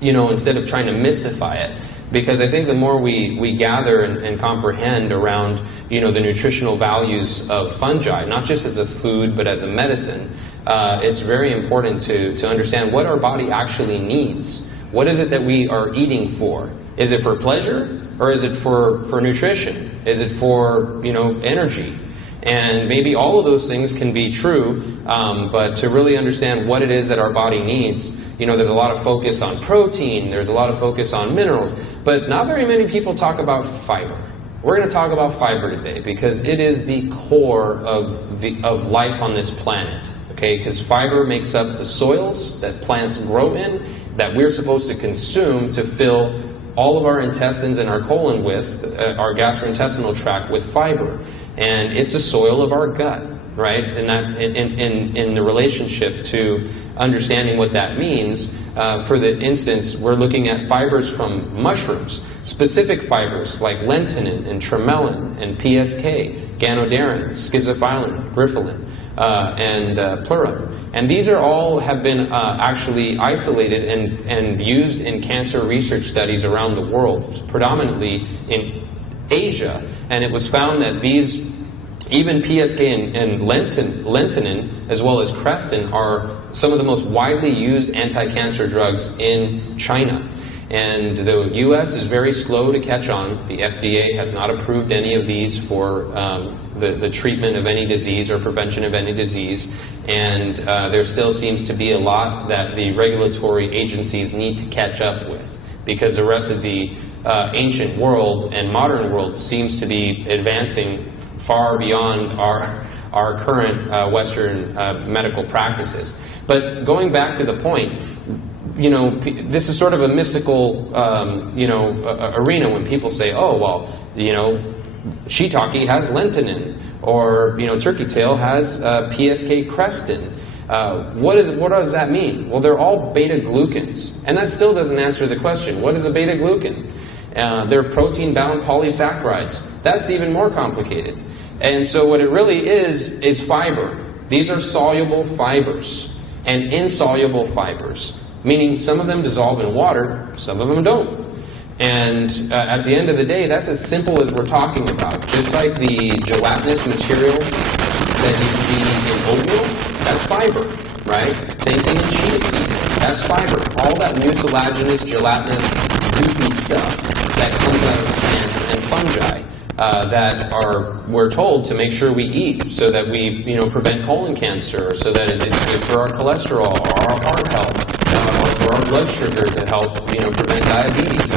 instead of trying to mystify it, because I think the more we gather and comprehend around, the nutritional values of fungi, not just as a food, but as a medicine, it's very important to understand what our body actually needs. What is it that we are eating for? Is it for pleasure, or is it for nutrition? Is it for, energy? And maybe all of those things can be true, but to really understand what it is that our body needs, there's a lot of focus on protein, there's a lot of focus on minerals, but not very many people talk about fiber. We're going to talk about fiber today because it is the core of life on this planet, okay? Because fiber makes up the soils that plants grow in, that we're supposed to consume to fill all of our intestines and our colon with, our gastrointestinal tract with fiber. And it's the soil of our gut, right? And that in the relationship to understanding what that means, for the instance, we're looking at fibers from mushrooms, specific fibers like lentinin and tremelin and PSK, ganodarin, schizophylin, griffalin, and plurin. And these are all have been actually isolated and used in cancer research studies around the world, predominantly in Asia. And it was found that these, even PSK and lentinin, as well as crestin, are some of the most widely used anti-cancer drugs in China. And the U.S. is very slow to catch on. The FDA has not approved any of these for the treatment of any disease or prevention of any disease. And there still seems to be a lot that the regulatory agencies need to catch up with, because the rest of the ancient world and modern world seems to be advancing far beyond our current Western medical practices. But going back to the point, you know, this is sort of a mystical, arena when people say, oh, well, you know, shiitake has lentinin, or, you know, turkey tail has PSK crestin. What does that mean? Well, they're all beta-glucans, and that still doesn't answer the question. What is a beta-glucan? They're protein-bound polysaccharides. That's even more complicated. And so what it really is fiber. These are soluble fibers and insoluble fibers, meaning some of them dissolve in water, some of them don't. And at the end of the day, that's as simple as we're talking about. Just like the gelatinous material that you see in oatmeal, that's fiber, right? Same thing in chia seeds, that's fiber. All that mucilaginous, gelatinous, goopy stuff that comes out of plants and fungi that we're told to make sure we eat, so that we, prevent colon cancer, so that it's good for our cholesterol or our heart health, or for our blood sugar to help, prevent diabetes.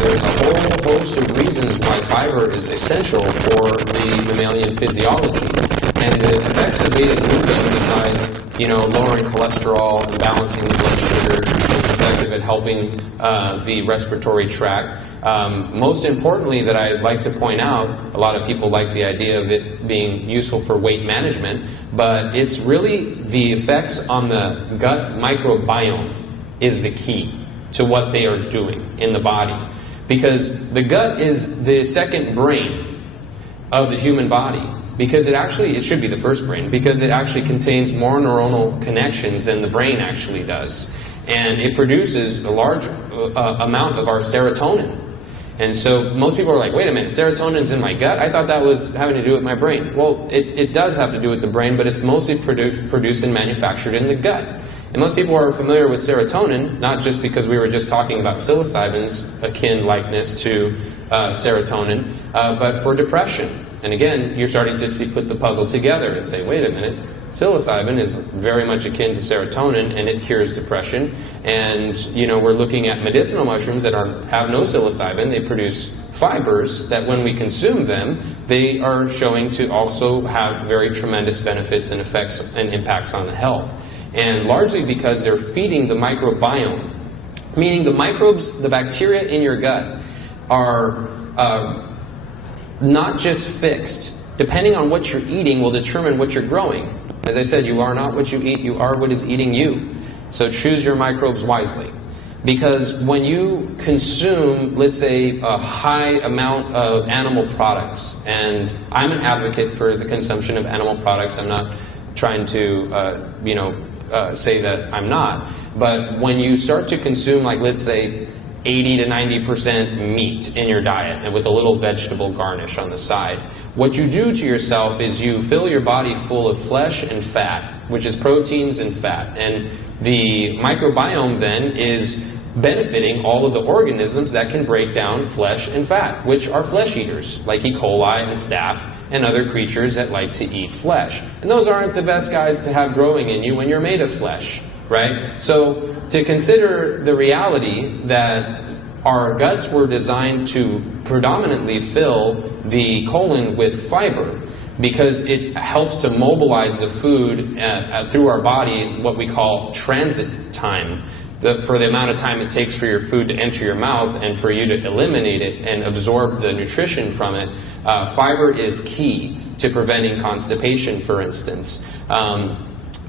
There's a whole host of reasons why fiber is essential for the mammalian physiology. And the effects of beta-glucan, besides, lowering cholesterol and balancing the blood sugar, it's effective at helping the respiratory tract. Most importantly, that I'd like to point out, a lot of people like the idea of it being useful for weight management, but it's really the effects on the gut microbiome is the key to what they are doing in the body. Because the gut is the second brain of the human body. Because it should be the first brain, because it actually contains more neuronal connections than the brain actually does. And it produces a large amount of our serotonin. And so most people are like, wait a minute, serotonin's in my gut? I thought that was having to do with my brain. Well, it does have to do with the brain, but it's mostly produced and manufactured in the gut. And most people are familiar with serotonin, not just because we were just talking about psilocybin's akin likeness to serotonin, but for depression. And again, you're starting to put the puzzle together and say, wait a minute, psilocybin is very much akin to serotonin, and it cures depression. And, we're looking at medicinal mushrooms that have no psilocybin. They produce fibers that when we consume them, they are showing to also have very tremendous benefits and effects and impacts on the health. And largely because they're feeding the microbiome, meaning the microbes, the bacteria in your gut are not just fixed. Depending on what you're eating will determine what you're growing. As I said, you are not what you eat, you are what is eating you. So choose your microbes wisely. Because when you consume, let's say, a high amount of animal products, and I'm an advocate for the consumption of animal products, I'm not trying to, say that I'm not, but when you start to consume, like, let's say, 80 to 90% meat in your diet, and with a little vegetable garnish on the side, what you do to yourself is you fill your body full of flesh and fat, which is proteins and fat. And the microbiome then is benefiting all of the organisms that can break down flesh and fat, which are flesh eaters, like E. coli and staph and other creatures that like to eat flesh. And those aren't the best guys to have growing in you when you're made of flesh, right? So to consider the reality that our guts were designed to predominantly fill the colon with fiber, because it helps to mobilize the food through our body, what we call transit time. for the amount of time it takes for your food to enter your mouth and for you to eliminate it and absorb the nutrition from it, fiber is key to preventing constipation, for instance.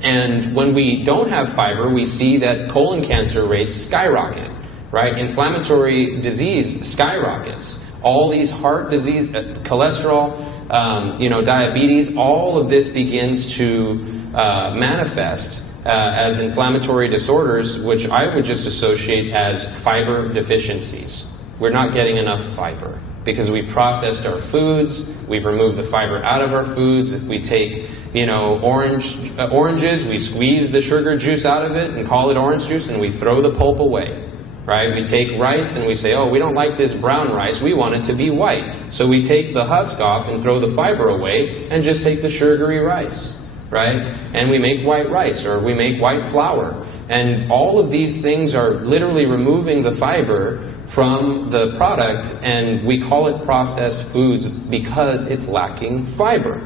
And when we don't have fiber, we see that colon cancer rates skyrocket, right? Inflammatory disease skyrockets. All these heart disease, cholesterol, diabetes, all of this begins to manifest as inflammatory disorders, which I would just associate as fiber deficiencies. We're not getting enough fiber because we processed our foods, we've removed the fiber out of our foods. If we take, oranges, we squeeze the sugar juice out of it and call it orange juice, and we throw the pulp away. Right? We take rice and we say, oh, we don't like this brown rice, we want it to be white. So we take the husk off and throw the fiber away and just take the sugary rice, right? And we make white rice, or we make white flour. And all of these things are literally removing the fiber from the product, and we call it processed foods because it's lacking fiber.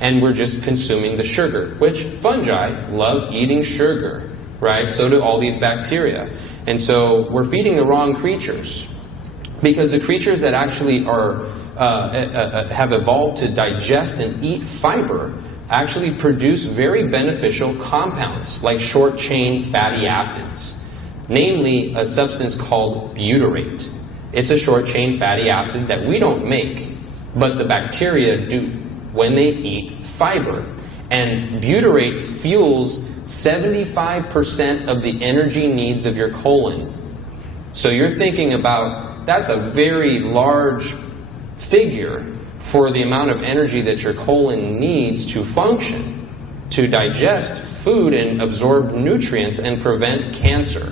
And we're just consuming the sugar, which fungi love eating sugar, right? So do all these bacteria. And so we're feeding the wrong creatures, because the creatures that actually are have evolved to digest and eat fiber actually produce very beneficial compounds like short-chain fatty acids, namely a substance called butyrate. It's a short-chain fatty acid that we don't make, but the bacteria do when they eat fiber. And butyrate fuels 75% of the energy needs of your colon. So you're thinking about, that's a very large figure for the amount of energy that your colon needs to function, to digest food and absorb nutrients and prevent cancer.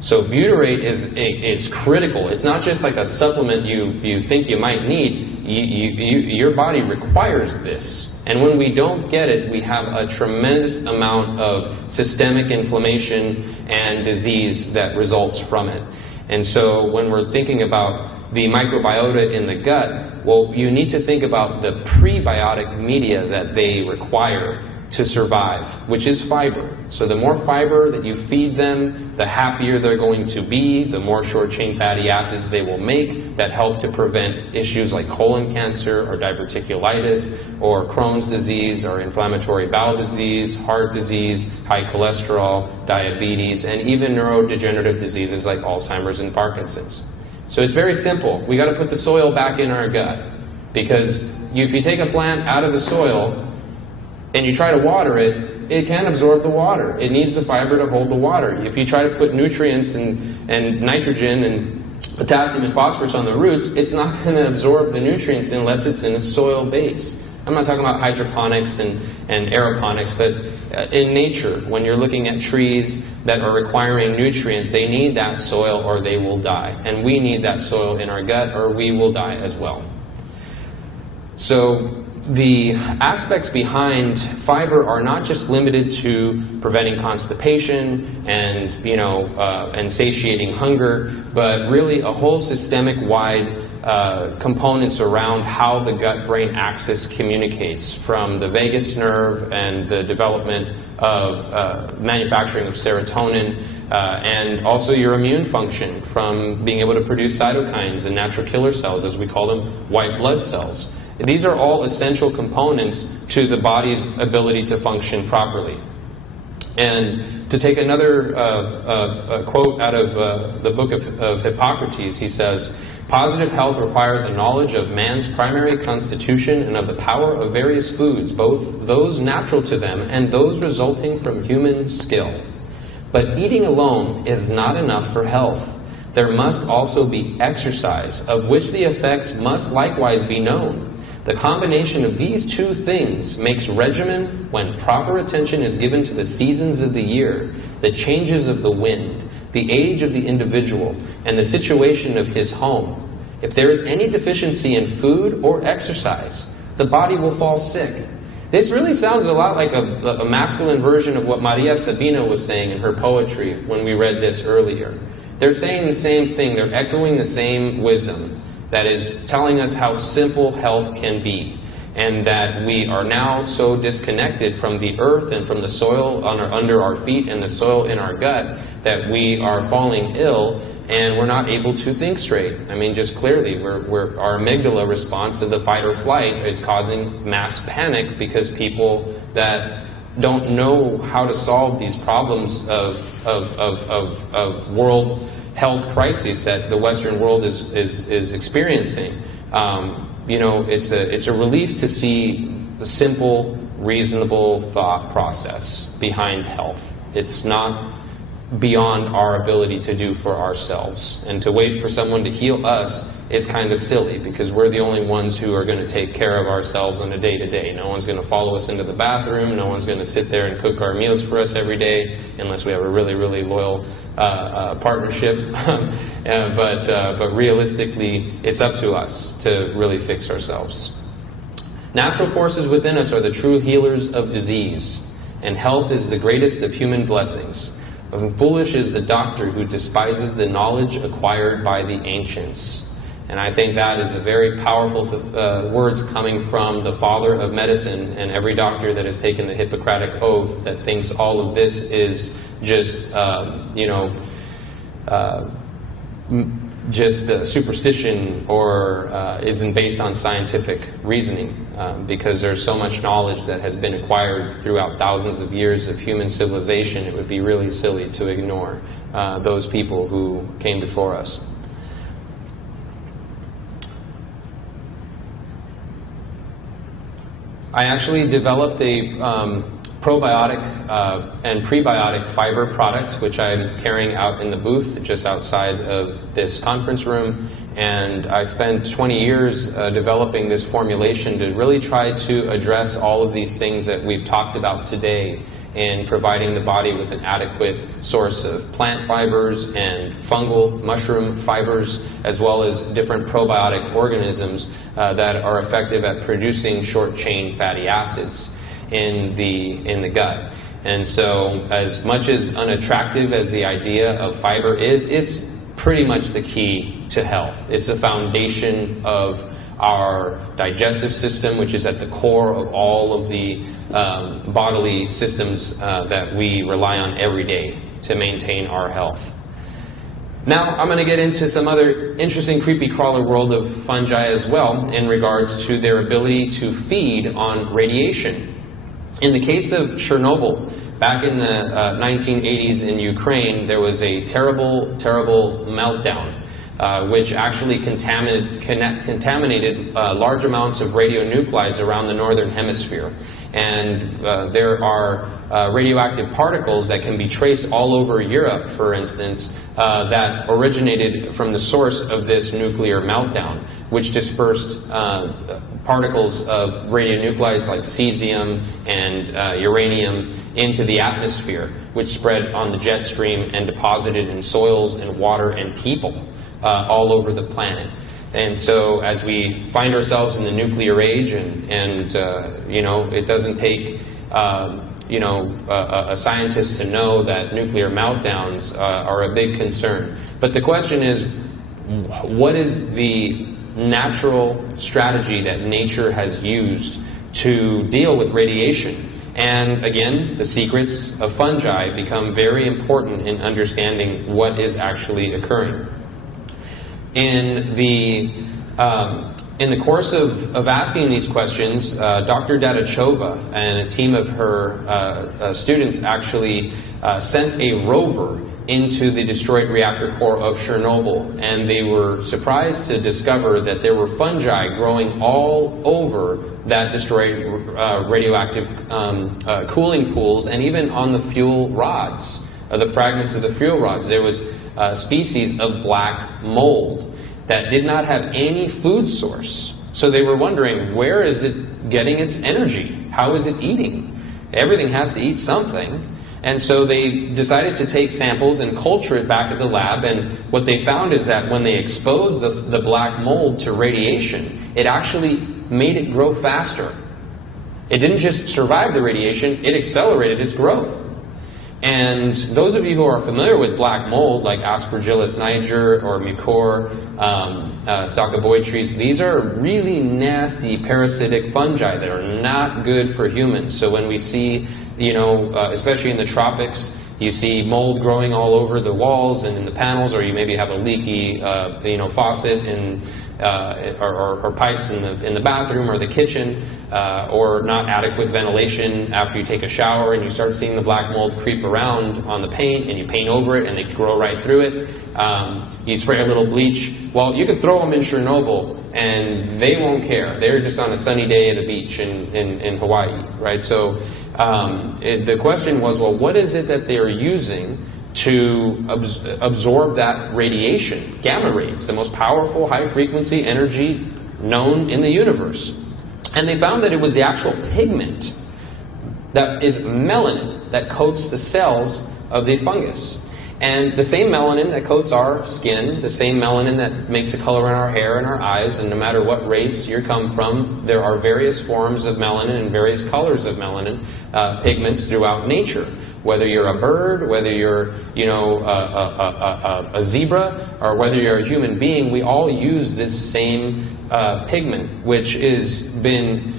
So butyrate is critical. It's not just like a supplement you think you might need. Your body requires this. And when we don't get it, we have a tremendous amount of systemic inflammation and disease that results from it. And so when we're thinking about the microbiota in the gut, well, you need to think about the prebiotic media that they require to survive, which is fiber. So the more fiber that you feed them, the happier they're going to be, the more short-chain fatty acids they will make that help to prevent issues like colon cancer or diverticulitis or Crohn's disease or inflammatory bowel disease, heart disease, high cholesterol, diabetes, and even neurodegenerative diseases like Alzheimer's and Parkinson's. So it's very simple. We got to put the soil back in our gut, because if you take a plant out of the soil and you try to water it, it can't absorb the water. It needs the fiber to hold the water. If you try to put nutrients and nitrogen and potassium and phosphorus on the roots, it's not going to absorb the nutrients unless it's in a soil base. I'm not talking about hydroponics and aeroponics, but in nature, when you're looking at trees that are requiring nutrients, they need that soil or they will die. And we need that soil in our gut or we will die as well. So the aspects behind fiber are not just limited to preventing constipation and and satiating hunger, but really a whole systemic-wide components around how the gut-brain axis communicates, from the vagus nerve and the development of manufacturing of serotonin, and also your immune function, from being able to produce cytokines and natural killer cells, as we call them, white blood cells. These are all essential components to the body's ability to function properly. And to take another quote out of the book of Hippocrates, he says, "Positive health requires a knowledge of man's primary constitution and of the power of various foods, both those natural to them and those resulting from human skill. But eating alone is not enough for health. There must also be exercise, of which the effects must likewise be known. The combination of these two things makes regimen when proper attention is given to the seasons of the year, the changes of the wind, the age of the individual, and the situation of his home. If there is any deficiency in food or exercise, the body will fall sick." This really sounds a lot like a masculine version of what Maria Sabina was saying in her poetry when we read this earlier. They're saying the same thing. They're echoing the same wisdom that is telling us how simple health can be, and that we are now so disconnected from the earth and from the soil under our feet and the soil in our gut that we are falling ill and we're not able to think straight. I mean, just clearly, our amygdala response to the fight or flight is causing mass panic because people that don't know how to solve these problems of world health crises that the Western world is experiencing. It's a relief to see the simple, reasonable thought process behind health. It's not beyond our ability to do for ourselves. And to wait for someone to heal us is kind of silly, because we're the only ones who are going to take care of ourselves on a day-to-day. No one's going to follow us into the bathroom. No one's going to sit there and cook our meals for us every day, unless we have a really, really loyal partnership. But realistically, it's up to us to really fix ourselves. Natural forces within us are the true healers of disease, and health is the greatest of human blessings. And foolish is the doctor who despises the knowledge acquired by the ancients. And I think that is a very powerful words coming from the father of medicine, and every doctor that has taken the Hippocratic Oath that thinks all of this is just superstition or isn't based on scientific reasoning, because there's so much knowledge that has been acquired throughout thousands of years of human civilization. It would be really silly to ignore those people who came before us. I actually developed a probiotic and prebiotic fiber product, which I'm carrying out in the booth just outside of this conference room. And I spent 20 years developing this formulation to really try to address all of these things that we've talked about today, in providing the body with an adequate source of plant fibers and fungal mushroom fibers, as well as different probiotic organisms that are effective at producing short-chain fatty acids in the gut. And so, as much as unattractive as the idea of fiber is, it's pretty much the key to health. It's the foundation of our digestive system, which is at the core of all of the bodily systems that we rely on every day to maintain our health. Now, I'm going to get into some other interesting creepy crawler world of fungi as well, in regards to their ability to feed on radiation. In the case of Chernobyl, back in the 1980s in Ukraine, there was a terrible, terrible meltdown, which actually contaminated large amounts of radionuclides around the northern hemisphere. And there are radioactive particles that can be traced all over Europe, for instance, that originated from the source of this nuclear meltdown, which dispersed particles of radionuclides like cesium and uranium into the atmosphere, which spread on the jet stream and deposited in soils and water and people all over the planet. And so, as we find ourselves in the nuclear age, and it doesn't take a scientist to know that nuclear meltdowns are a big concern. But the question is, what is the natural strategy that nature has used to deal with radiation? And again, the secrets of fungi become very important in understanding what is actually occurring. In the course of asking these questions, Dr. Dadachova and a team of her students actually sent a rover into the destroyed reactor core of Chernobyl, and they were surprised to discover that there were fungi growing all over that destroyed radioactive cooling pools, and even on the fuel rods, the fragments of the fuel rods. There was species of black mold that did not have any food source. So they were wondering, where is it getting its energy? How is it eating? Everything has to eat something. And so they decided to take samples and culture it back at the lab, and what they found is that when they exposed the black mold to radiation, it actually made it grow faster. It didn't just survive the radiation, it accelerated its growth. And those of you who are familiar with black mold, like Aspergillus niger or Mucor, Stachyboides, these are really nasty parasitic fungi that are not good for humans. So when we see, especially in the tropics, You see mold growing all over the walls and in the panels, or you maybe have a leaky faucet or pipes in the bathroom or the kitchen, or not adequate ventilation after you take a shower, and you start seeing the black mold creep around on the paint, and you paint over it and they grow right through it. You spray a little bleach. Well, you can throw them in Chernobyl and they won't care. They're just on a sunny day at a beach in Hawaii, right? So the question was, well, what is it that they're using to absorb that radiation? Gamma rays, the most powerful high-frequency energy known in the universe. And they found that it was the actual pigment that is melanin that coats the cells of the fungus. And the same melanin that coats our skin, the same melanin that makes the color in our hair and our eyes, and no matter what race you come from, there are various forms of melanin and various colors of melanin pigments throughout nature. Whether you're a bird, whether you're a zebra, or whether you're a human being, we all use this same pigment, which has been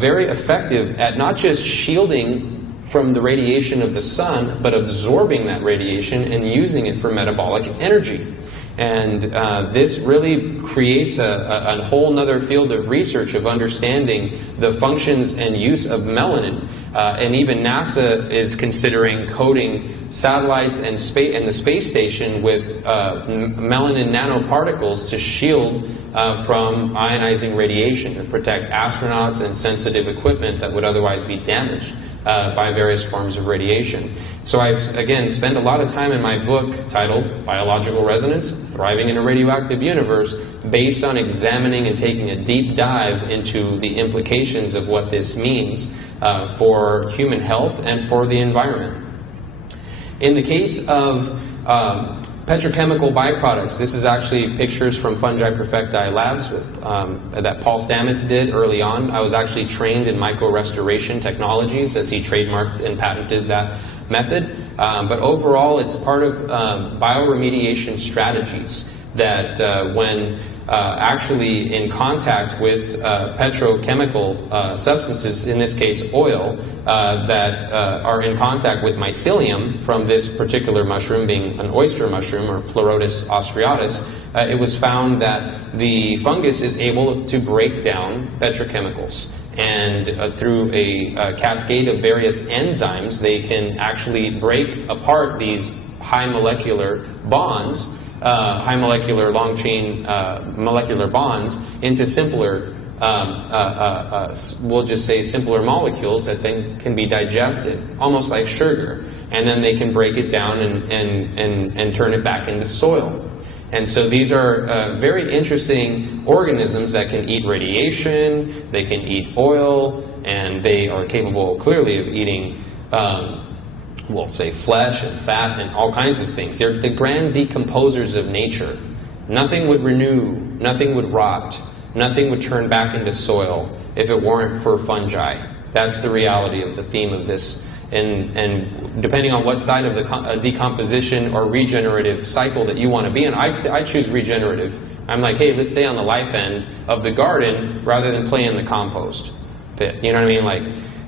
very effective at not just shielding from the radiation of the sun, but absorbing that radiation and using it for metabolic energy. And this really creates a whole other field of research of understanding the functions and use of melanin. And even NASA is considering coating satellites and the space station with melanin nanoparticles to shield from ionizing radiation, to protect astronauts and sensitive equipment that would otherwise be damaged by various forms of radiation. So I've, again, spent a lot of time in my book titled Biological Resonance, Thriving in a Radioactive Universe, based on examining and taking a deep dive into the implications of what this means for human health and for the environment. In the case of petrochemical byproducts, this is actually pictures from Fungi Perfecti Labs that Paul Stamets did early on. I was actually trained in microrestoration technologies, as he trademarked and patented that method. But overall, it's part of bioremediation strategies that when actually in contact with petrochemical substances, in this case oil, that are in contact with mycelium from this particular mushroom, being an oyster mushroom or Pleurotus austratus, it was found that the fungus is able to break down petrochemicals. And through a cascade of various enzymes, they can actually break apart these high molecular bonds, high molecular long chain molecular bonds, into simpler, we'll just say simpler molecules that then can be digested, almost like sugar. And then they can break it down and turn it back into soil. And so these are very interesting organisms that can eat radiation, they can eat oil, and they are capable clearly of eating we'll say flesh and fat and all kinds of things. They're the grand decomposers of nature. Nothing would renew, nothing would rot, nothing would turn back into soil if it weren't for fungi. That's the reality of the theme of this. And depending on what side of the decomposition or regenerative cycle that you want to be in, I choose regenerative. I'm like, hey, let's stay on the life end of the garden rather than play in the compost pit. You know what I mean? Like,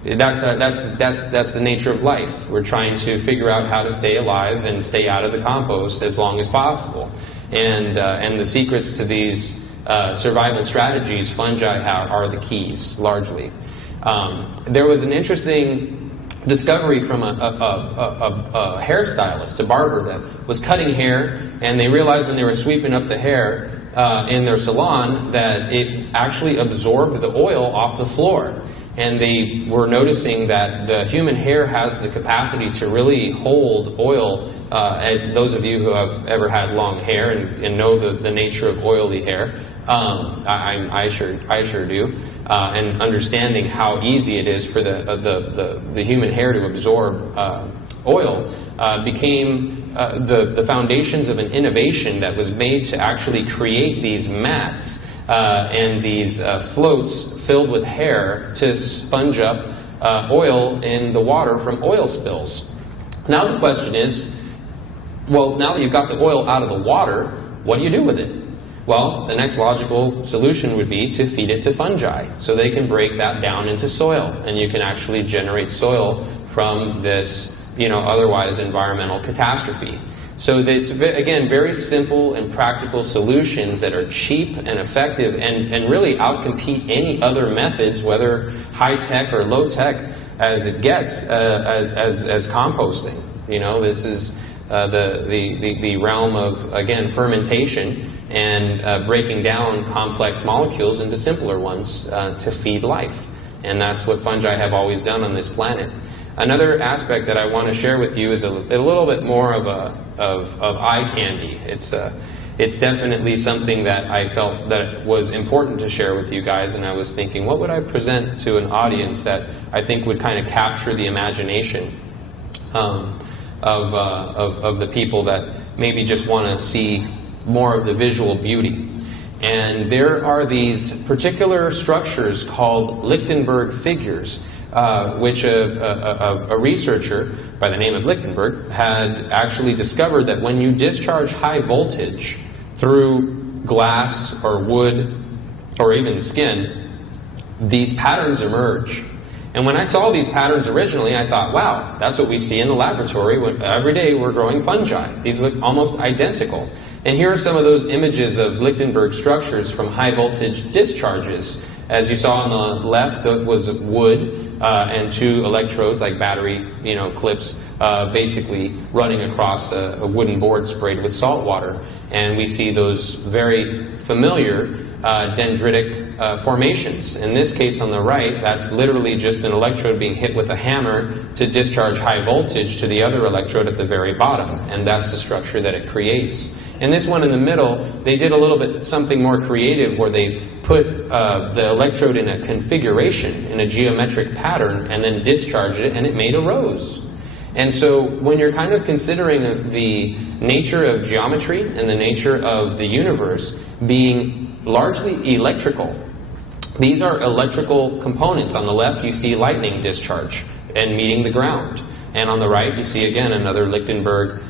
that's the nature of life. We're trying to figure out how to stay alive and stay out of the compost as long as possible. And the secrets to these survival strategies, fungi are the keys, largely. There was an interesting discovery from a hairstylist, a barber, that was cutting hair, and they realized when they were sweeping up the hair in their salon that it actually absorbed the oil off the floor. And they were noticing that the human hair has the capacity to really hold oil. And those of you who have ever had long hair and know the nature of oily hair, I sure do. And understanding how easy it is for the human hair to absorb oil became the foundations of an innovation that was made to actually create these mats and these floats filled with hair to sponge up oil in the water from oil spills. Now the question is, well, now that you've got the oil out of the water, what do you do with it? Well, the next logical solution would be to feed it to fungi so they can break that down into soil, and you can actually generate soil from this otherwise environmental catastrophe. So it's, again, very simple and practical solutions that are cheap and effective and really outcompete any other methods, whether high-tech or low-tech as it gets, as composting. This is the realm of, again, fermentation and breaking down complex molecules into simpler ones to feed life. And that's what fungi have always done on this planet. Another aspect that I want to share with you is a little bit more of eye candy. It's definitely something that I felt that was important to share with you guys, and I was thinking, what would I present to an audience that I think would kind of capture the imagination of the people that maybe just want to see more of the visual beauty. And there are these particular structures called Lichtenberg figures, which a researcher by the name of Lichtenberg had actually discovered that when you discharge high voltage through glass or wood or even skin, these patterns emerge. And when I saw these patterns originally, I thought, wow, that's what we see in the laboratory. Every day we're growing fungi. These look almost identical. And here are some of those images of Lichtenberg structures from high voltage discharges. As you saw on the left, that was wood and two electrodes, like battery clips, basically running across a wooden board sprayed with salt water. And we see those very familiar dendritic formations. In this case on the right, that's literally just an electrode being hit with a hammer to discharge high voltage to the other electrode at the very bottom. And that's the structure that it creates. And this one in the middle, they did a little bit something more creative where they put the electrode in a configuration, in a geometric pattern, and then discharged it, and it made a rose. And so when you're kind of considering the nature of geometry and the nature of the universe being largely electrical, these are electrical components. On the left you see lightning discharge and meeting the ground. And on the right you see again another Lichtenberg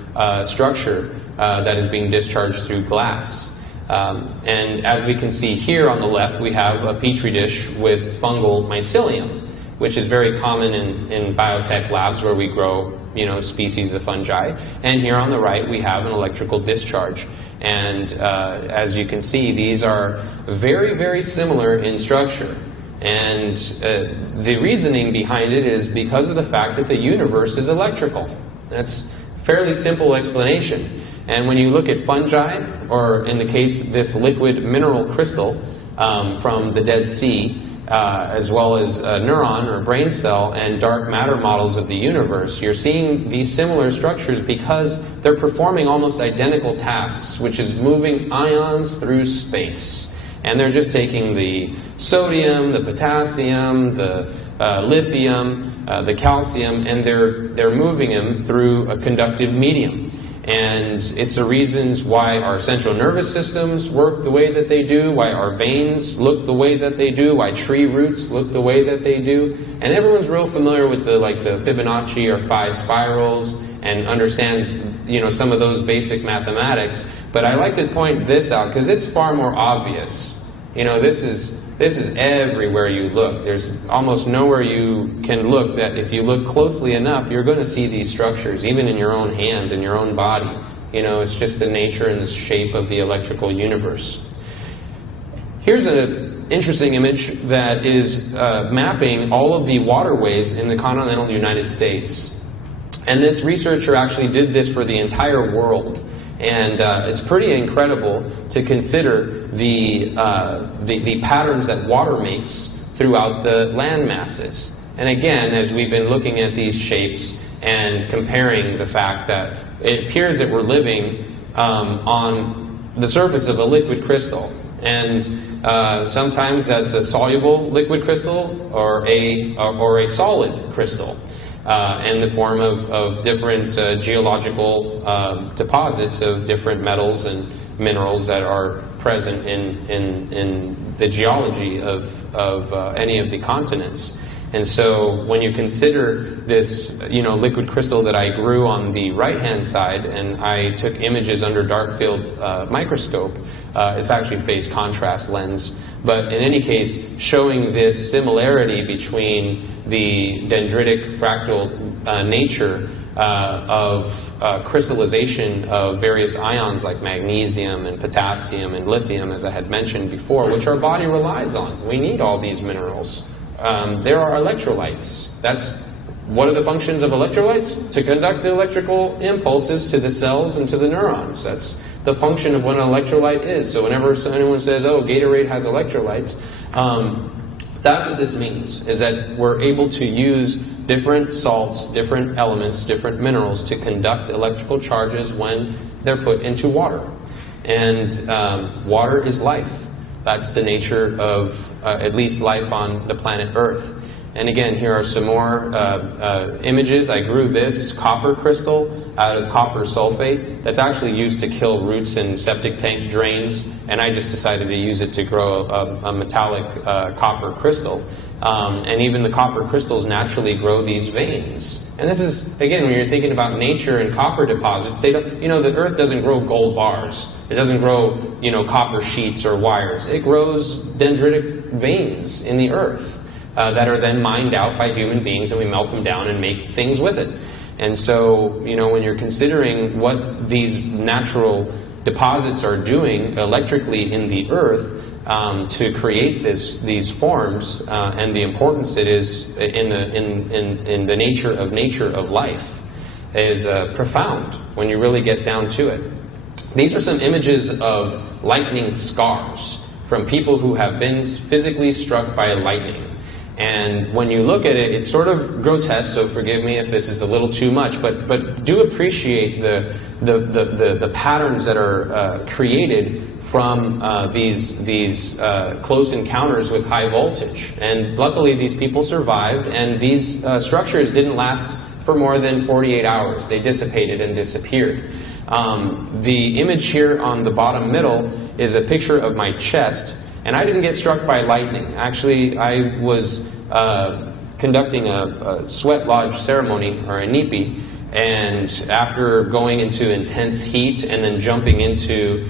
structure that is being discharged through glass. And as we can see here on the left, we have a petri dish with fungal mycelium, which is very common in biotech labs where we grow species of fungi. And here on the right, we have an electrical discharge. And as you can see, these are very, very similar in structure. And the reasoning behind it is because of the fact that the universe is electrical. That's a fairly simple explanation. And when you look at fungi, or in the case this liquid mineral crystal from the Dead Sea, as well as neuron or brain cell and dark matter models of the universe, you're seeing these similar structures because they're performing almost identical tasks, which is moving ions through space. And they're just taking the sodium, the potassium, the lithium, the calcium, and they're moving them through a conductive medium. And it's the reasons why our central nervous systems work the way that they do, why our veins look the way that they do, why tree roots look the way that they do. And everyone's real familiar with the Fibonacci or 5 spirals and understands some of those basic mathematics. But I like to point this out because it's far more obvious. This is everywhere you look. There's almost nowhere you can look that if you look closely enough, you're going to see these structures, even in your own hand, in your own body. It's just the nature and the shape of the electrical universe. Here's an interesting image that is mapping all of the waterways in the continental United States. And this researcher actually did this for the entire world. And it's pretty incredible to consider the patterns that water makes throughout the land masses. And again, as we've been looking at these shapes and comparing the fact that it appears that we're living on the surface of a liquid crystal. And sometimes that's a soluble liquid crystal or a solid crystal. In the form of different geological deposits of different metals and minerals that are present in the geology of any of the continents. And so when you consider this liquid crystal that I grew on the right-hand side, and I took images under dark field microscope, it's actually phase contrast lens, but in any case showing this similarity between the dendritic fractal nature crystallization of various ions like magnesium and potassium and lithium, as I had mentioned before, which our body relies on. We need all these minerals. There are electrolytes. That's what are the functions of electrolytes? To conduct electrical impulses to the cells and to the neurons. That's the function of what an electrolyte is. So whenever anyone says, oh, Gatorade has electrolytes, that's what this means, is that we're able to use different salts, different elements, different minerals to conduct electrical charges when they're put into water. And water is life. That's the nature of at least life on the planet Earth. And again, here are some more images. I grew this copper crystal out of copper sulfate that's actually used to kill roots in septic tank drains, and I just decided to use it to grow a metallic copper crystal. And even the copper crystals naturally grow these veins. And this is, again, when you're thinking about nature and copper deposits, they don't, the Earth doesn't grow gold bars. It doesn't grow, copper sheets or wires. It grows dendritic veins in the Earth that are then mined out by human beings, and we melt them down and make things with it. And so, when you're considering what these natural deposits are doing electrically in the Earth, to create these forms, and the importance it is in the nature of life is profound when you really get down to it. These are some images of lightning scars from people who have been physically struck by lightning. And when you look at it, it's sort of grotesque, so forgive me if this is a little too much, but do appreciate the patterns that are created from these close encounters with high voltage. And luckily these people survived, and these structures didn't last for more than 48 hours. They dissipated and disappeared. The image here on the bottom middle is a picture of my chest, and I didn't get struck by lightning. Actually, I was conducting a sweat lodge ceremony, or a nipi, and after going into intense heat and then jumping into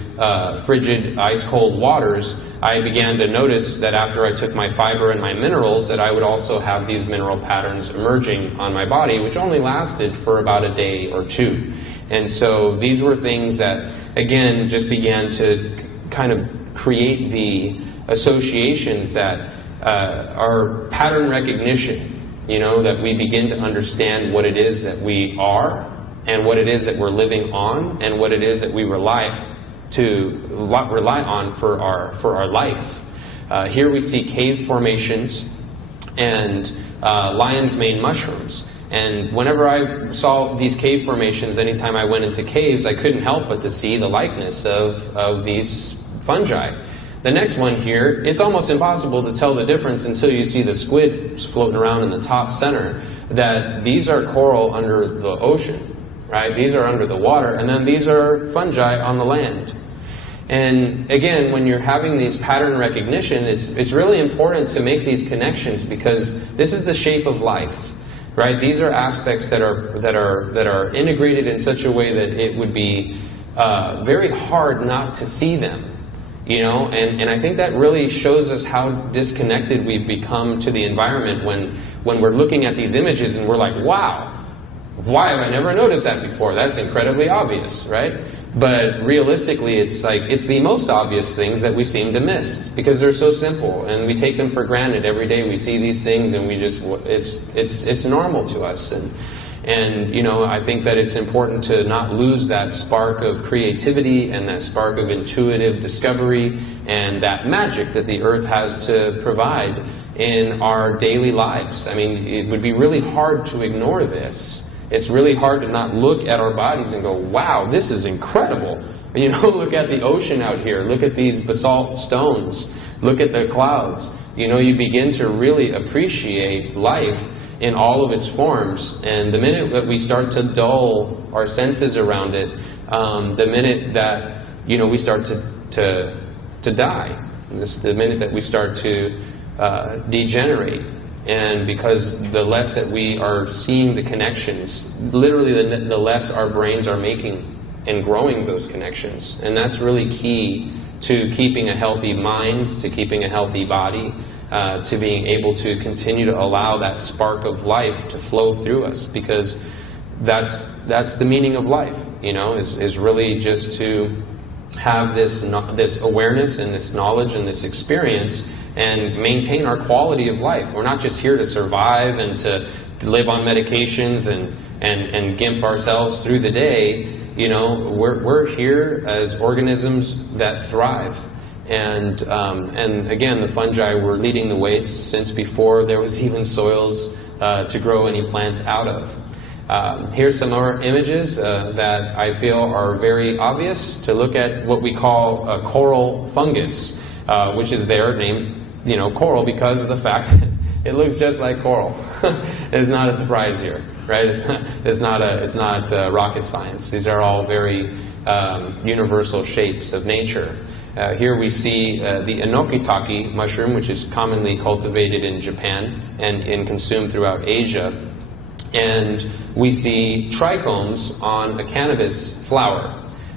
frigid, ice-cold waters, I began to notice that after I took my fiber and my minerals, that I would also have these mineral patterns emerging on my body, which only lasted for about a day or two. And so these were things that, again, just began to kind of create the associations that are pattern recognition, that we begin to understand what it is that we are and what it is that we're living on and what it is that we rely on for our life. Here we see cave formations and lion's mane mushrooms. And whenever I saw these cave formations, anytime I went into caves, I couldn't help but to see the likeness of these fungi. The next one here, it's almost impossible to tell the difference until you see the squid floating around in the top center, that these are coral under the ocean, right? These are under the water, and then these are fungi on the land. And again, when you're having these pattern recognition, it's really important to make these connections, because this is the shape of life, right? These are aspects that are integrated in such a way that it would be very hard not to see them. And I think that really shows us how disconnected we've become to the environment when we're looking at these images and we're like, wow, why have I never noticed that before? That's incredibly obvious, right? But realistically, it's the most obvious things that we seem to miss, because they're so simple and we take them for granted. Every day we see these things and it's normal to us. And I think that it's important to not lose that spark of creativity and that spark of intuitive discovery and that magic that the earth has to provide in our daily lives. I mean, it would be really hard to ignore this. It's really hard to not look at our bodies and go, wow, this is incredible. Look at the ocean out here. Look at these basalt stones. Look at the clouds. You begin to really appreciate life in all of its forms. And the minute that we start to dull our senses around it, the minute that we start to die, the minute that we start to degenerate, and because the less that we are seeing the connections, literally the less our brains are making and growing those connections. And that's really key to keeping a healthy mind, to keeping a healthy body, to being able to continue to allow that spark of life to flow through us, because that's the meaning of life, is really just to have this awareness and this knowledge and this experience and maintain our quality of life. We're not just here to survive and to live on medications and gimp ourselves through the day. We're here as organisms that thrive. And again, the fungi were leading the way since before there was even soils to grow any plants out of. Here's some more images that I feel are very obvious. To look at what we call a coral fungus, which is their name, coral, because of the fact that it looks just like coral. It's not a surprise here, right? It's not rocket science. These are all very universal shapes of nature. Here we see the enokitake mushroom, which is commonly cultivated in Japan and consumed throughout Asia. And we see trichomes on a cannabis flower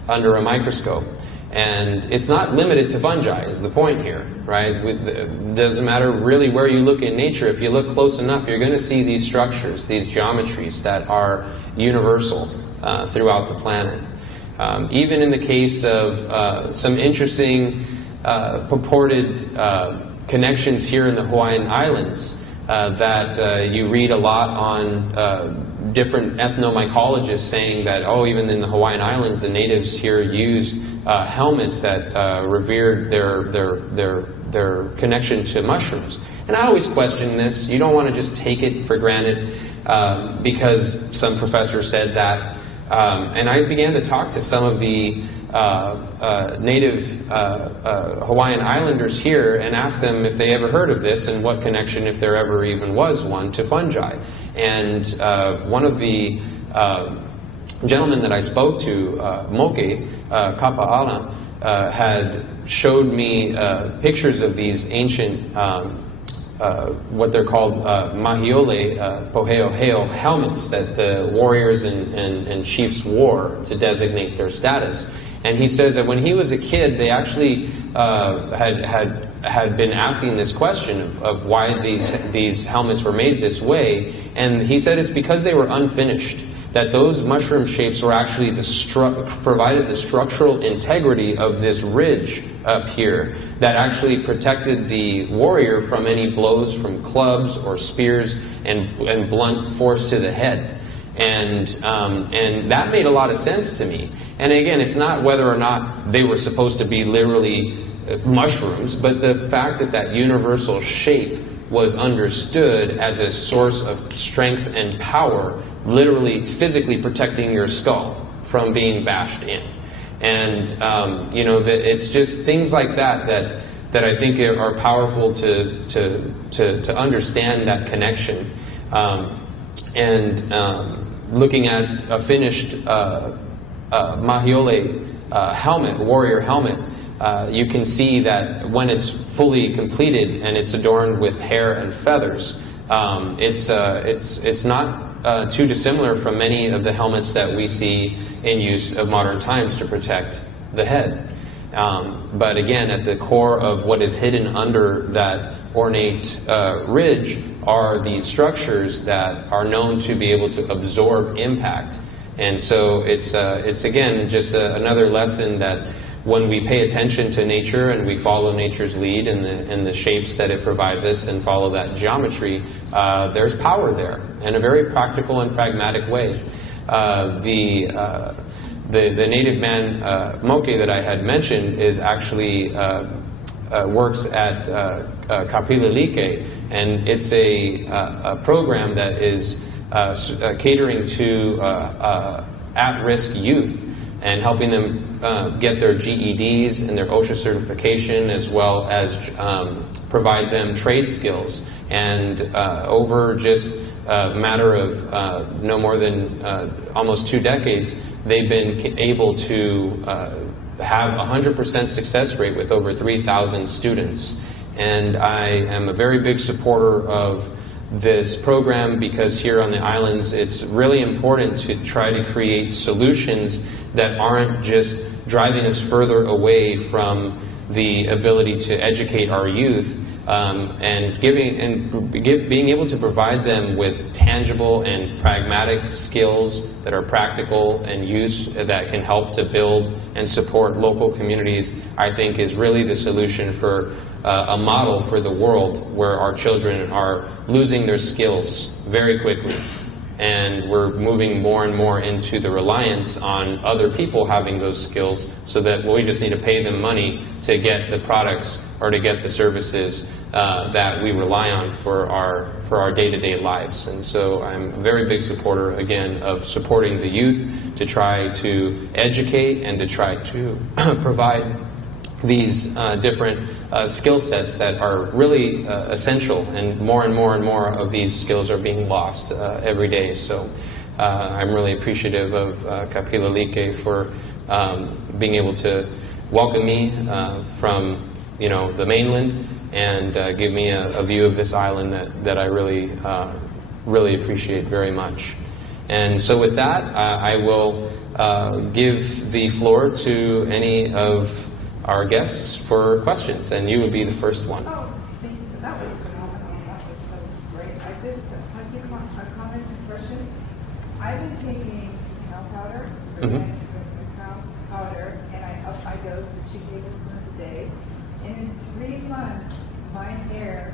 under a microscope. And it's not limited to fungi, is the point here, right? It doesn't matter really where you look in nature. If you look close enough, you're going to see these structures, these geometries that are universal throughout the planet. Even in the case of some interesting purported connections here in the Hawaiian Islands, that you read a lot on different ethnomycologists saying that, even in the Hawaiian Islands, the natives here used helmets that revered their connection to mushrooms. And I always question this. You don't want to just take it for granted because some professor said that. And I began to talk to some of the native Hawaiian Islanders here and asked them if they ever heard of this and what connection, if there ever even was one, to fungi. And one of the gentlemen that I spoke to, Moke Kapa'ala, had showed me pictures of these ancient, what they're called mahiole poheo helmets that the warriors and chiefs wore to designate their status. And he says that when he was a kid, they actually had been asking this question of why these helmets were made this way. And he said it's because they were unfinished, that those mushroom shapes were actually provided the structural integrity of this ridge up here that actually protected the warrior from any blows from clubs or spears and blunt force to the head. And that made a lot of sense to me. And again, it's not whether or not they were supposed to be literally mushrooms, but the fact that that universal shape was understood as a source of strength and power, literally physically protecting your skull from being bashed in. And it's just things like that I think are powerful to understand that connection. Looking at a finished mahiole helmet, warrior helmet, you can see that when it's fully completed and it's adorned with hair and feathers, it's not too dissimilar from many of the helmets that we see in use of modern times to protect the head. But again, at the core of what is hidden under that ornate ridge are these structures that are known to be able to absorb impact. And so it's again just another lesson that when we pay attention to nature and we follow nature's lead in the shapes that it provides us and follow that geometry, there's power there in a very practical and pragmatic way. The native man Moke that I had mentioned is actually works at Kapililike, and it's a program that is catering to at-risk youth and helping them get their GEDs and their OSHA certification, as well as provide them trade skills. And over just a matter of no more than almost 2 decades, they've been able to have 100% success rate with over 3,000 students. And I am a very big supporter of this program because here on the islands it's really important to try to create solutions that aren't just driving us further away from the ability to educate our youth, and being able to provide them with tangible and pragmatic skills that are practical and use that can help to build and support local communities, I think is really the solution for a model for the world where our children are losing their skills very quickly. And we're moving more and more into the reliance on other people having those skills, so that we just need to pay them money to get the products or to get the services that we rely on for our day-to-day lives. And so I'm a very big supporter, again, of supporting the youth to try to educate and to try to provide these different skill sets that are really essential, and more of these skills are being lost every day. So I'm really appreciative of Kapila Like for being able to welcome me from the mainland and give me a view of this island that I really appreciate very much. And so with that, I will give the floor to any of our guests for questions, and you would be the first one. Oh, thank you. That was phenomenal. That was so great. I just have a few comments and questions. I've been taking cacao powder, cacao powder, and I dose of 2 tablespoons a day. And in 3 months, my hair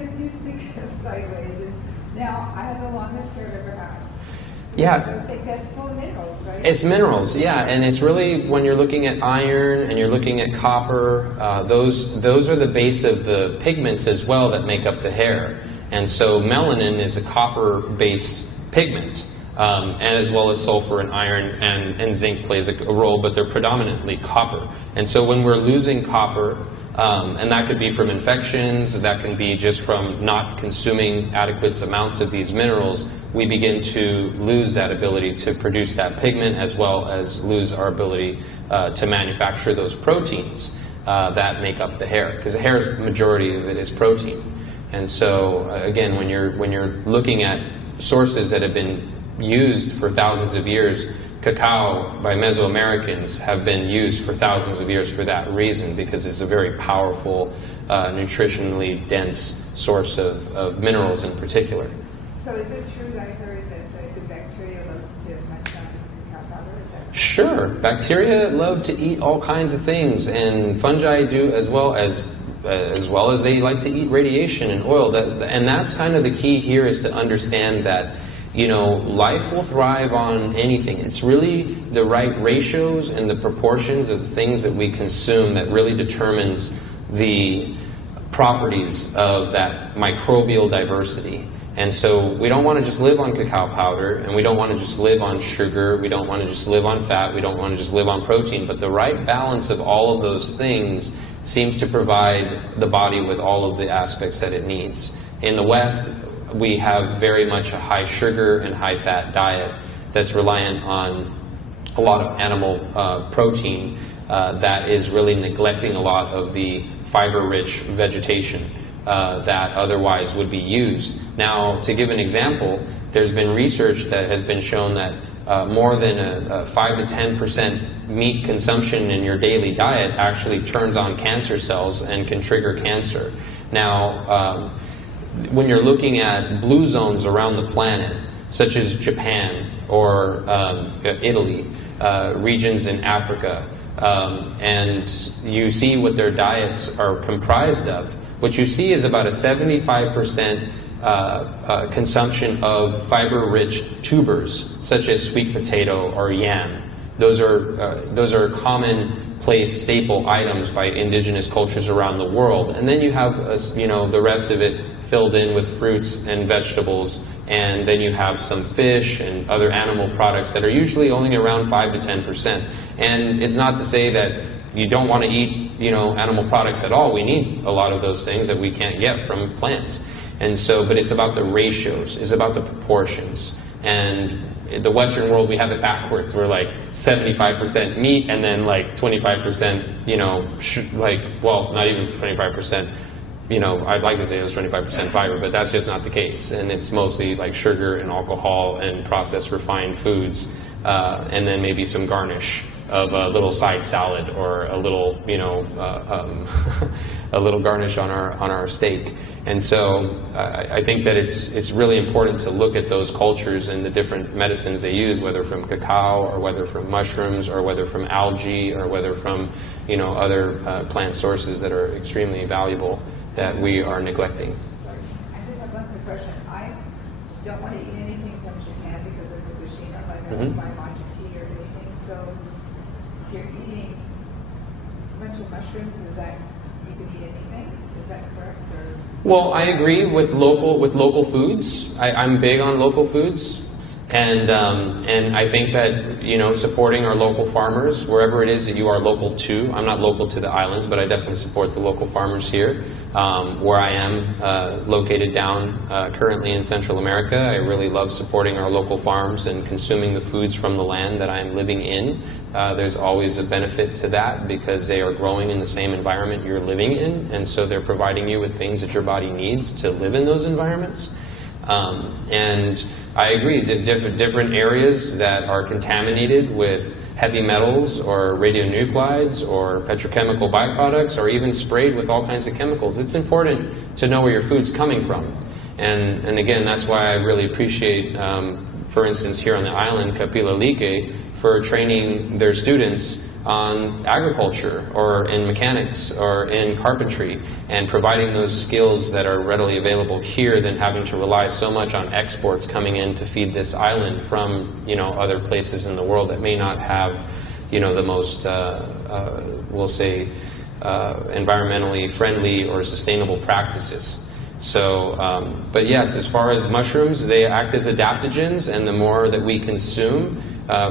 just used to go sideways, and now I have the longest hair I've ever had. Yeah. So that's full of minerals, right? It's minerals, yeah, and it's really, when you're looking at iron and you're looking at copper, those are the base of the pigments as well that make up the hair. And so melanin is a copper-based pigment, and as well as sulfur and iron and zinc plays a role, but they're predominantly copper. And so when we're losing copper, and that could be from infections, that can be just from not consuming adequate amounts of these minerals, we begin to lose that ability to produce that pigment, as well as lose our ability to manufacture those proteins that make up the hair, because the hair's majority of it is protein. And so again, when you're looking at sources that have been used for thousands of years, cacao by Mesoamericans have been used for thousands of years for that reason, because it's a very powerful, nutritionally dense source of minerals in particular. So is it true that I heard that the bacteria loves to munch on cacao powder? Is that true? Sure. Bacteria love to eat all kinds of things, and fungi do as well as they like to eat radiation and oil. And that's kind of the key here, is to understand that life will thrive on anything. It's really the right ratios and the proportions of the things that we consume that really determines the properties of that microbial diversity. And so we don't want to just live on cacao powder, and we don't want to just live on sugar, we don't want to just live on fat, we don't want to just live on protein, but the right balance of all of those things seems to provide the body with all of the aspects that it needs. In the West, we have very much a high sugar and high fat diet that's reliant on a lot of animal protein that is really neglecting a lot of the fiber-rich vegetation that otherwise would be used. Now, to give an example, there's been research that has been shown that more than a 5 to 10% meat consumption in your daily diet actually turns on cancer cells and can trigger cancer. Now, when you're looking at blue zones around the planet, such as Japan or Italy, regions in Africa, and you see what their diets are comprised of, what you see is about a 75% consumption of fiber-rich tubers, such as sweet potato or yam. Those are commonplace staple items by indigenous cultures around the world. And then you have the rest of it filled in with fruits and vegetables, and then you have some fish and other animal products that are usually only around 5 to 10%. And it's not to say that you don't want to eat animal products at all. We need a lot of those things that we can't get from plants. And so, but it's about the ratios, it's about the proportions. And in the Western world, we have it backwards. We're like 75% meat, and then like 25%, not even 25%. I'd like to say it was 25% fiber, but that's just not the case. And it's mostly like sugar and alcohol and processed refined foods, and then maybe some garnish of a little side salad or a little, a little garnish on our steak. And so I think that it's really important to look at those cultures and the different medicines they use, whether from cacao or whether from mushrooms or whether from algae or whether from other plant sources that are extremely valuable that we are neglecting. Sorry, I just have one quick question. I don't want to eat anything from Japan because of Fukushima, like I don't buy matcha tea or anything. So if you're eating a bunch of mushrooms, is that you can eat anything? Is that correct? Or? Well, I agree with local foods. I'm big on local foods. And I think that supporting our local farmers wherever it is that you are local to. I'm not local to the islands, but I definitely support the local farmers here, where I am located down currently in Central America. I really love supporting our local farms and consuming the foods from the land that I'm living in. There's always a benefit to that because they are growing in the same environment you're living in, and so they're providing you with things that your body needs to live in those environments. And I agree that different areas that are contaminated with heavy metals or radionuclides or petrochemical byproducts or even sprayed with all kinds of chemicals, it's important to know where your food's coming from. And again, that's why I really appreciate, for instance, here on the island, Kapila Like, for training their students on agriculture or in mechanics or in carpentry and providing those skills that are readily available here than having to rely so much on exports coming in to feed this island from other places in the world that may not have the most we'll say environmentally friendly or sustainable practices. So but yes, as far as mushrooms, they act as adaptogens, and the more that we consume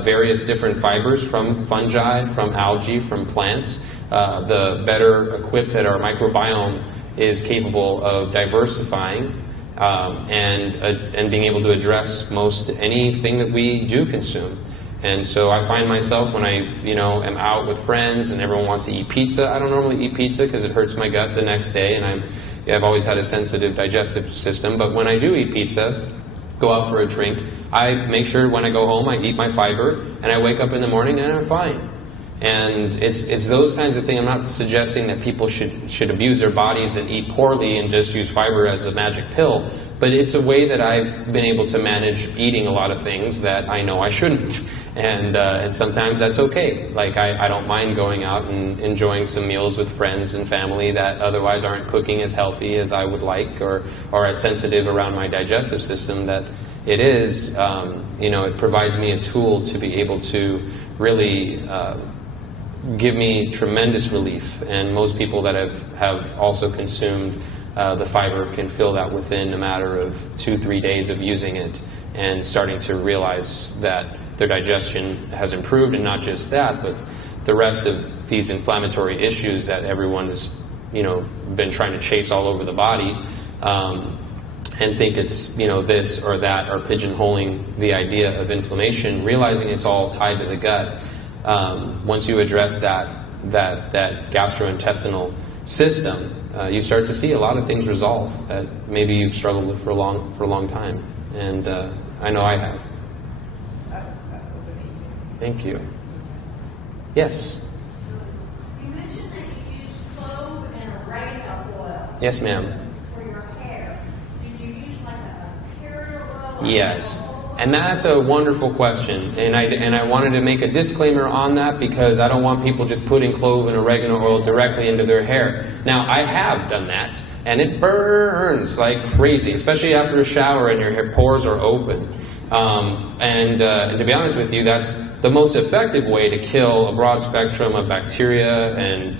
various different fibers from fungi, from algae, from plants, the better equipped that our microbiome is capable of diversifying and being able to address most anything that we do consume. And so I find myself when I am out with friends and everyone wants to eat pizza. I don't normally eat pizza because it hurts my gut the next day, and I've always had a sensitive digestive system. But when I do eat pizza, go out for a drink, I make sure when I go home I eat my fiber, and I wake up in the morning and I'm fine. And it's those kinds of things. I'm not suggesting that people should abuse their bodies and eat poorly and just use fiber as a magic pill, but it's a way that I've been able to manage eating a lot of things that I know I shouldn't. And sometimes that's okay. Like I don't mind going out and enjoying some meals with friends and family that otherwise aren't cooking as healthy as I would like or as sensitive around my digestive system that it is. It provides me a tool to be able to really give me tremendous relief. And most people that have also consumed the fiber can feel that within a matter of 2-3 days of using it and starting to realize that their digestion has improved, and not just that, but the rest of these inflammatory issues that everyone has been trying to chase all over the body and think it's this or that, or pigeonholing the idea of inflammation, realizing it's all tied to the gut. Once you address that gastrointestinal system, you start to see a lot of things resolve that maybe you've struggled with for a long time. And I know I have. That was amazing. Thank you. Yes. You mentioned that you use clove and oregano oil. Yes, ma'am. For your hair. Did you use like a carrier oil? Yes. And that's a wonderful question, and I wanted to make a disclaimer on that because I don't want people just putting clove and oregano oil directly into their hair. Now, I have done that, and it burns like crazy, especially after a shower and your hair pores are open. And to be honest with you, that's the most effective way to kill a broad spectrum of bacteria and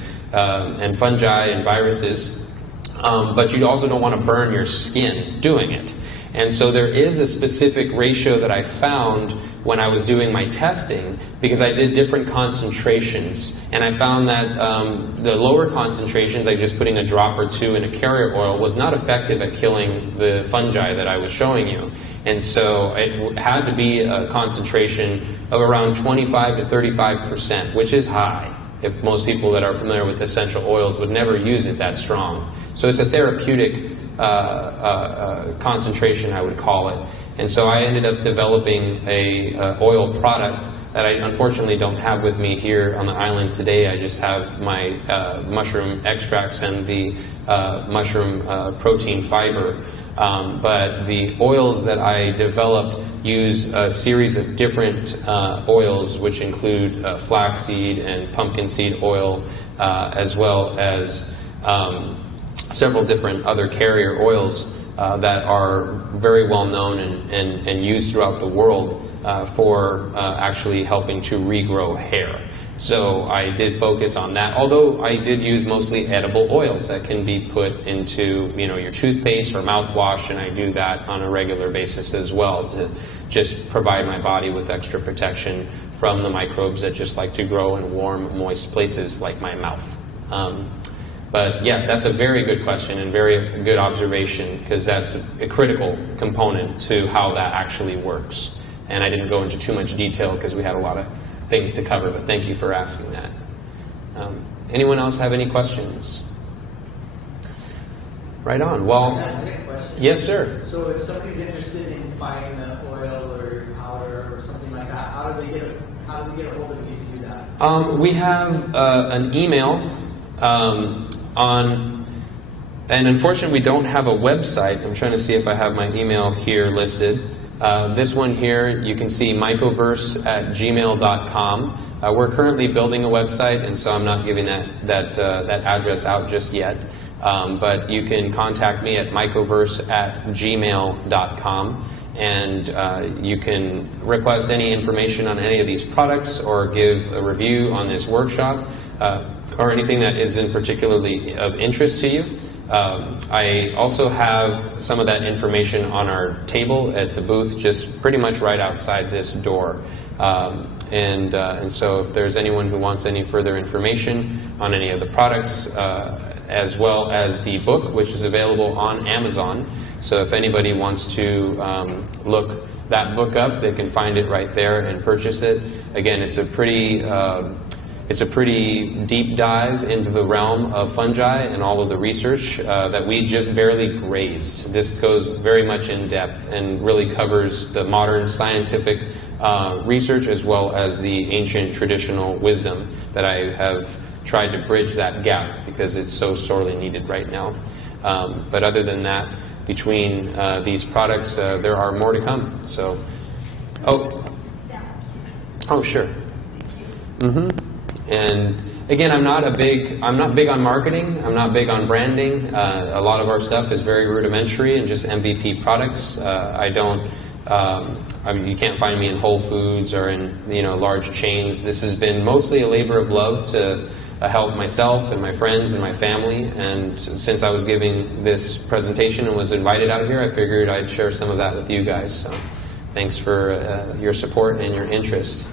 fungi and viruses. But you also don't want to burn your skin doing it. And so there is a specific ratio that I found when I was doing my testing, because I did different concentrations, and I found that the lower concentrations, like just putting a drop or two in a carrier oil, was not effective at killing the fungi that I was showing you. And so it had to be a concentration of around 25 to 35%, which is high. If most people that are familiar with essential oils would never use it that strong. So it's a therapeutic concentration, I would call it. And so I ended up developing a oil product that I unfortunately don't have with me here on the island today. I just have my mushroom extracts and the mushroom protein fiber. But the oils that I developed use a series of different oils, which include flaxseed and pumpkin seed oil, as well as several different other carrier oils that are very well known and used throughout the world for actually helping to regrow hair. So I did focus on that, although I did use mostly edible oils that can be put into, you know, your toothpaste or mouthwash, and I do that on a regular basis as well to just provide my body with extra protection from the microbes that just like to grow in warm, moist places like my mouth. But yes, that's a very good question and very good observation, because that's a critical component to how that actually works. And I didn't go into too much detail because we had a lot of things to cover, but thank you for asking that. Anyone else have any questions? Right on. Well, yes, sir. So if somebody's interested in buying an oil or powder or something like that, how do we get a hold of you to do that? We have an email on, and unfortunately we don't have a website. I'm trying to see if I have my email here listed. This one here, you can see mycoverse@gmail.com. We're currently building a website, and so I'm not giving that address out just yet. But you can contact me at mycoverse@gmail.com, and you can request any information on any of these products or give a review on this workshop or anything that is in particularly of interest to you. I also have some of that information on our table at the booth, just pretty much right outside this door. And so if there's anyone who wants any further information on any of the products, as well as the book, which is available on Amazon. So if anybody wants to look that book up, they can find it right there and purchase it. Again, it's a pretty deep dive into the realm of fungi and all of the research that we just barely grazed. This goes very much in depth and really covers the modern scientific research as well as the ancient traditional wisdom that I have tried to bridge that gap because it's so sorely needed right now. But other than that, between these products, there are more to come. So, oh sure. And again, I'm not big on marketing. I'm not big on branding. A lot of our stuff is very rudimentary and just MVP products. I mean, you can't find me in Whole Foods or in, you know, large chains. This has been mostly a labor of love to help myself and my friends and my family. And since I was giving this presentation and was invited out here, I figured I'd share some of that with you guys. So thanks for your support and your interest.